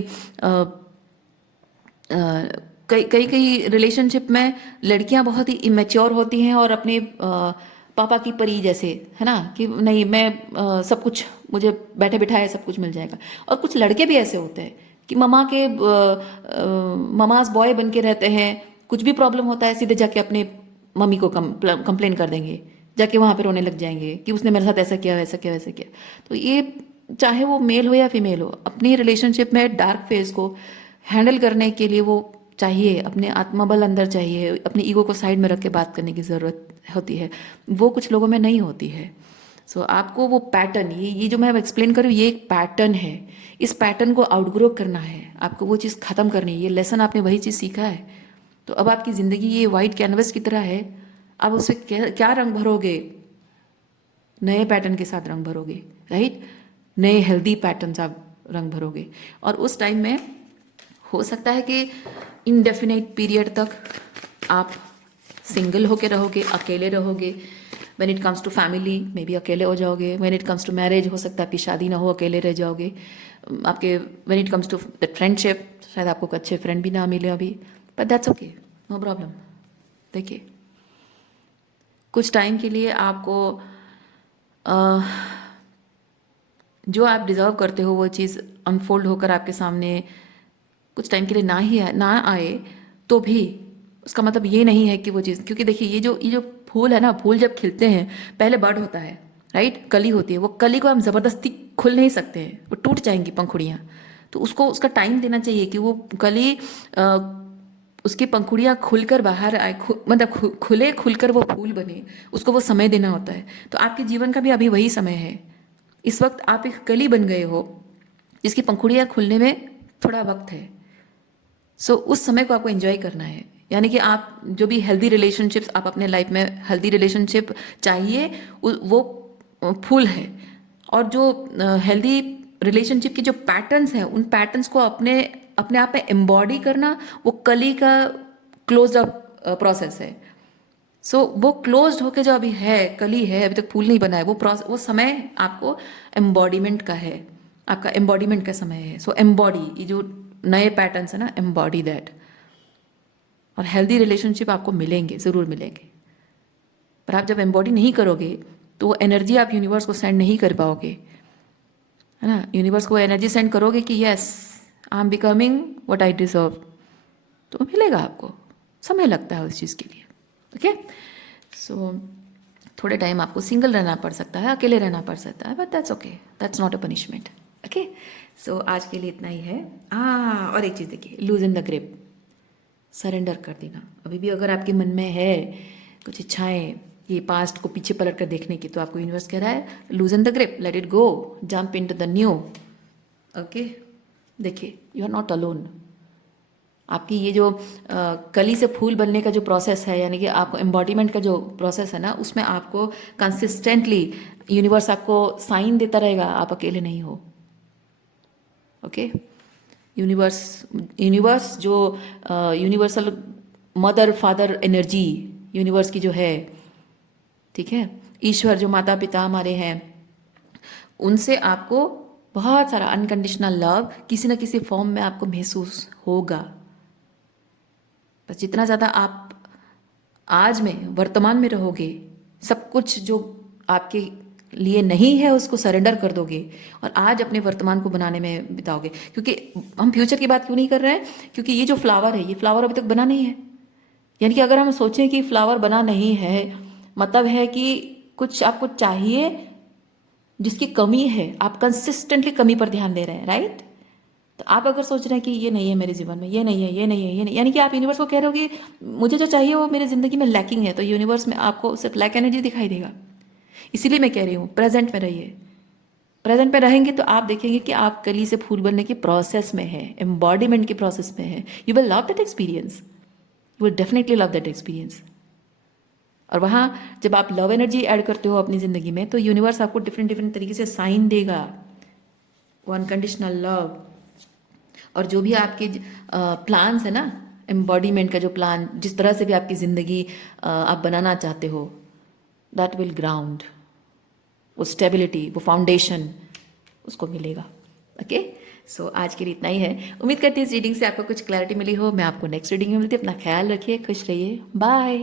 कई कई कई रिलेशनशिप में लड़कियां बहुत ही इमेच्योर होती हैं और अपने पापा की परी जैसे, है ना, कि नहीं मैं सब कुछ, मुझे बैठे बिठाए सब कुछ मिल जाएगा। और कुछ लड़के भी ऐसे होते हैं कि ममा के ममाज बॉय बन के रहते हैं, कुछ भी प्रॉब्लम होता है सीधे जाके अपने मम्मी को कंप्लेन कर देंगे, जाके वहाँ पे रोने लग जाएंगे कि उसने मेरे साथ ऐसा किया, वैसा किया, वैसा किया। तो ये, चाहे वो मेल हो या फीमेल हो, अपनी रिलेशनशिप में डार्क फेज को हैंडल करने के लिए वो चाहिए, अपने आत्मबल अंदर चाहिए, अपनी ईगो को साइड में रख के बात करने की ज़रूरत होती है। वो कुछ लोगों में नहीं होती है। सो आपको वो पैटर्न, ये जो मैं एक्सप्लेन कर रही हूँ, ये एक पैटर्न है। इस पैटर्न को आउटग्रो करना है आपको, वो चीज़ ख़त्म करनी है। ये लेसन आपने वही चीज़ सीखा है, तो अब आपकी ज़िंदगी ये वाइट कैनवस की तरह है। अब उससे क्या रंग भरोगे? नए पैटर्न के साथ रंग भरोगे, राइट। नए हेल्दी पैटर्न्स आप रंग भरोगे। और उस टाइम में हो सकता है कि इनडेफिनेट पीरियड तक आप सिंगल होके रहोगे, अकेले रहोगे। When it comes to family में भी अकेले हो जाओगे। When it comes to marriage, हो सकता है आपकी शादी ना हो, अकेले रह जाओगे। आपके when it comes to the friendship, शायद आपको अच्छे फ्रेंड भी ना मिले अभी, but that's okay, no problem. देखिए, कुछ टाइम के लिए आपको जो आप डिज़र्व करते हो वो चीज़ अनफोल्ड होकर आपके सामने कुछ टाइम के लिए ना आए तो भी उसका मतलब ये नहीं है कि वो चीज़, क्योंकि देखिए ये जो फूल है ना, फूल जब खिलते हैं पहले बड होता है, राइट, कली होती है। वो कली को हम ज़बरदस्ती खुल नहीं सकते हैं, वो टूट जाएंगी पंखुड़ियाँ। तो उसको उसका टाइम देना चाहिए कि वो कली उसकी पंखुड़ियाँ खुलकर बाहर आए, मतलब खुलकर वो फूल बने, उसको वो समय देना होता है। तो आपके जीवन का भी अभी वही समय है। इस वक्त आप एक कली बन गए हो जिसकी पंखुड़ियाँ खुलने में थोड़ा वक्त है। सो उस समय को आपको एंजॉय करना है। यानी कि आप जो भी हेल्दी रिलेशनशिप्स, आप अपने लाइफ में हेल्दी रिलेशनशिप चाहिए, वो फूल है। और जो हेल्दी रिलेशनशिप की जो पैटर्न्स हैं, उन पैटर्न्स को अपने अपने आप में एम्बॉडी करना, वो कली का क्लोज अप प्रोसेस है। सो वो क्लोज्ड होके जो अभी है, कली है, अभी तक फूल नहीं बना है, वो समय आपको एम्बॉडीमेंट का है, आपका एम्बॉडीमेंट का समय है। सो एम्बॉडी, ये जो नए पैटर्न्स है ना, एम्बॉडी दैट। और हेल्दी रिलेशनशिप आपको मिलेंगे, ज़रूर मिलेंगे। पर आप जब एम्बॉडी नहीं करोगे तो वो एनर्जी आप यूनिवर्स को सेंड नहीं कर पाओगे, है ना। यूनिवर्स को एनर्जी सेंड करोगे कि yes I am becoming what I deserve, तो मिलेगा आपको। समय लगता है उस चीज़ के लिए। ओके सो थोड़े टाइम आपको सिंगल रहना पड़ सकता है, अकेले रहना पड़ सकता है, but that's okay, that's not a punishment. Okay so आज के लिए इतना ही है। और एक चीज़ देखिए, loosen the grip, surrender कर देना। अभी भी अगर आपके मन में है कुछ इच्छाएं ये पास्ट को पीछे पलट कर देखने की, तो आपको यूनिवर्स कह रहा है loosen the grip, let it go, jump into the new. Okay देखिए, यू आर नॉट अलोन। आपकी ये जो कली से फूल बनने का जो प्रोसेस है, यानी कि आपको एम्बॉडीमेंट का जो प्रोसेस है ना, उसमें आपको कंसिस्टेंटली यूनिवर्स आपको साइन देता रहेगा, आप अकेले नहीं हो। ओके यूनिवर्स जो universal mother father energy universe की जो है, ठीक है, ईश्वर जो माता पिता हमारे हैं, उनसे आपको बहुत सारा अनकंडीशनल लव किसी न किसी फॉर्म में आपको महसूस होगा। बस जितना ज़्यादा आप आज में वर्तमान में रहोगे, सब कुछ जो आपके लिए नहीं है उसको सरेंडर कर दोगे और आज अपने वर्तमान को बनाने में बिताओगे। क्योंकि हम फ्यूचर की बात क्यों नहीं कर रहे हैं, क्योंकि ये जो फ्लावर है, ये फ्लावर अभी तक बना नहीं है। यानी कि अगर हम सोचें कि फ्लावर बना नहीं है, मतलब है कि कुछ आपको चाहिए जिसकी कमी है, आप कंसिस्टेंटली कमी पर ध्यान दे रहे हैं, राइट। तो आप अगर सोच रहे हैं कि ये नहीं है मेरे जीवन में, ये नहीं है, ये नहीं है, ये नहीं, यानी कि आप यूनिवर्स को कह रहे हो कि मुझे जो चाहिए वो मेरी ज़िंदगी में लैकिंग है, तो यूनिवर्स में आपको सिर्फ लैक एनर्जी दिखाई देगा। इसीलिए मैं कह रही हूँ प्रेजेंट में रहिए। प्रेजेंट में रहेंगे तो आप देखेंगे कि आप कली से फूल बनने के प्रोसेस में है, एम्बॉडीमेंट के प्रोसेस में है। You will love that experience, you will definitely love that experience. और वहाँ जब आप लव एनर्जी ऐड करते हो अपनी ज़िंदगी में, तो यूनिवर्स आपको डिफरेंट डिफरेंट तरीके से साइन देगा, वो अनकंडीशनल लव। और जो भी आपके प्लान्स है ना, एम्बॉडीमेंट का जो प्लान, जिस तरह से भी आपकी ज़िंदगी आप बनाना चाहते हो, दैट विल ग्राउंड, वो स्टेबिलिटी, वो फाउंडेशन उसको मिलेगा। ओके सो आज के लिए इतना ही है। उम्मीद करती हूँ इस रीडिंग से आपको कुछ क्लैरिटी मिली हो। मैं आपको नेक्स्ट रीडिंग में मिलती हूँ। अपना ख्याल रखिए, खुश रहिए, बाय।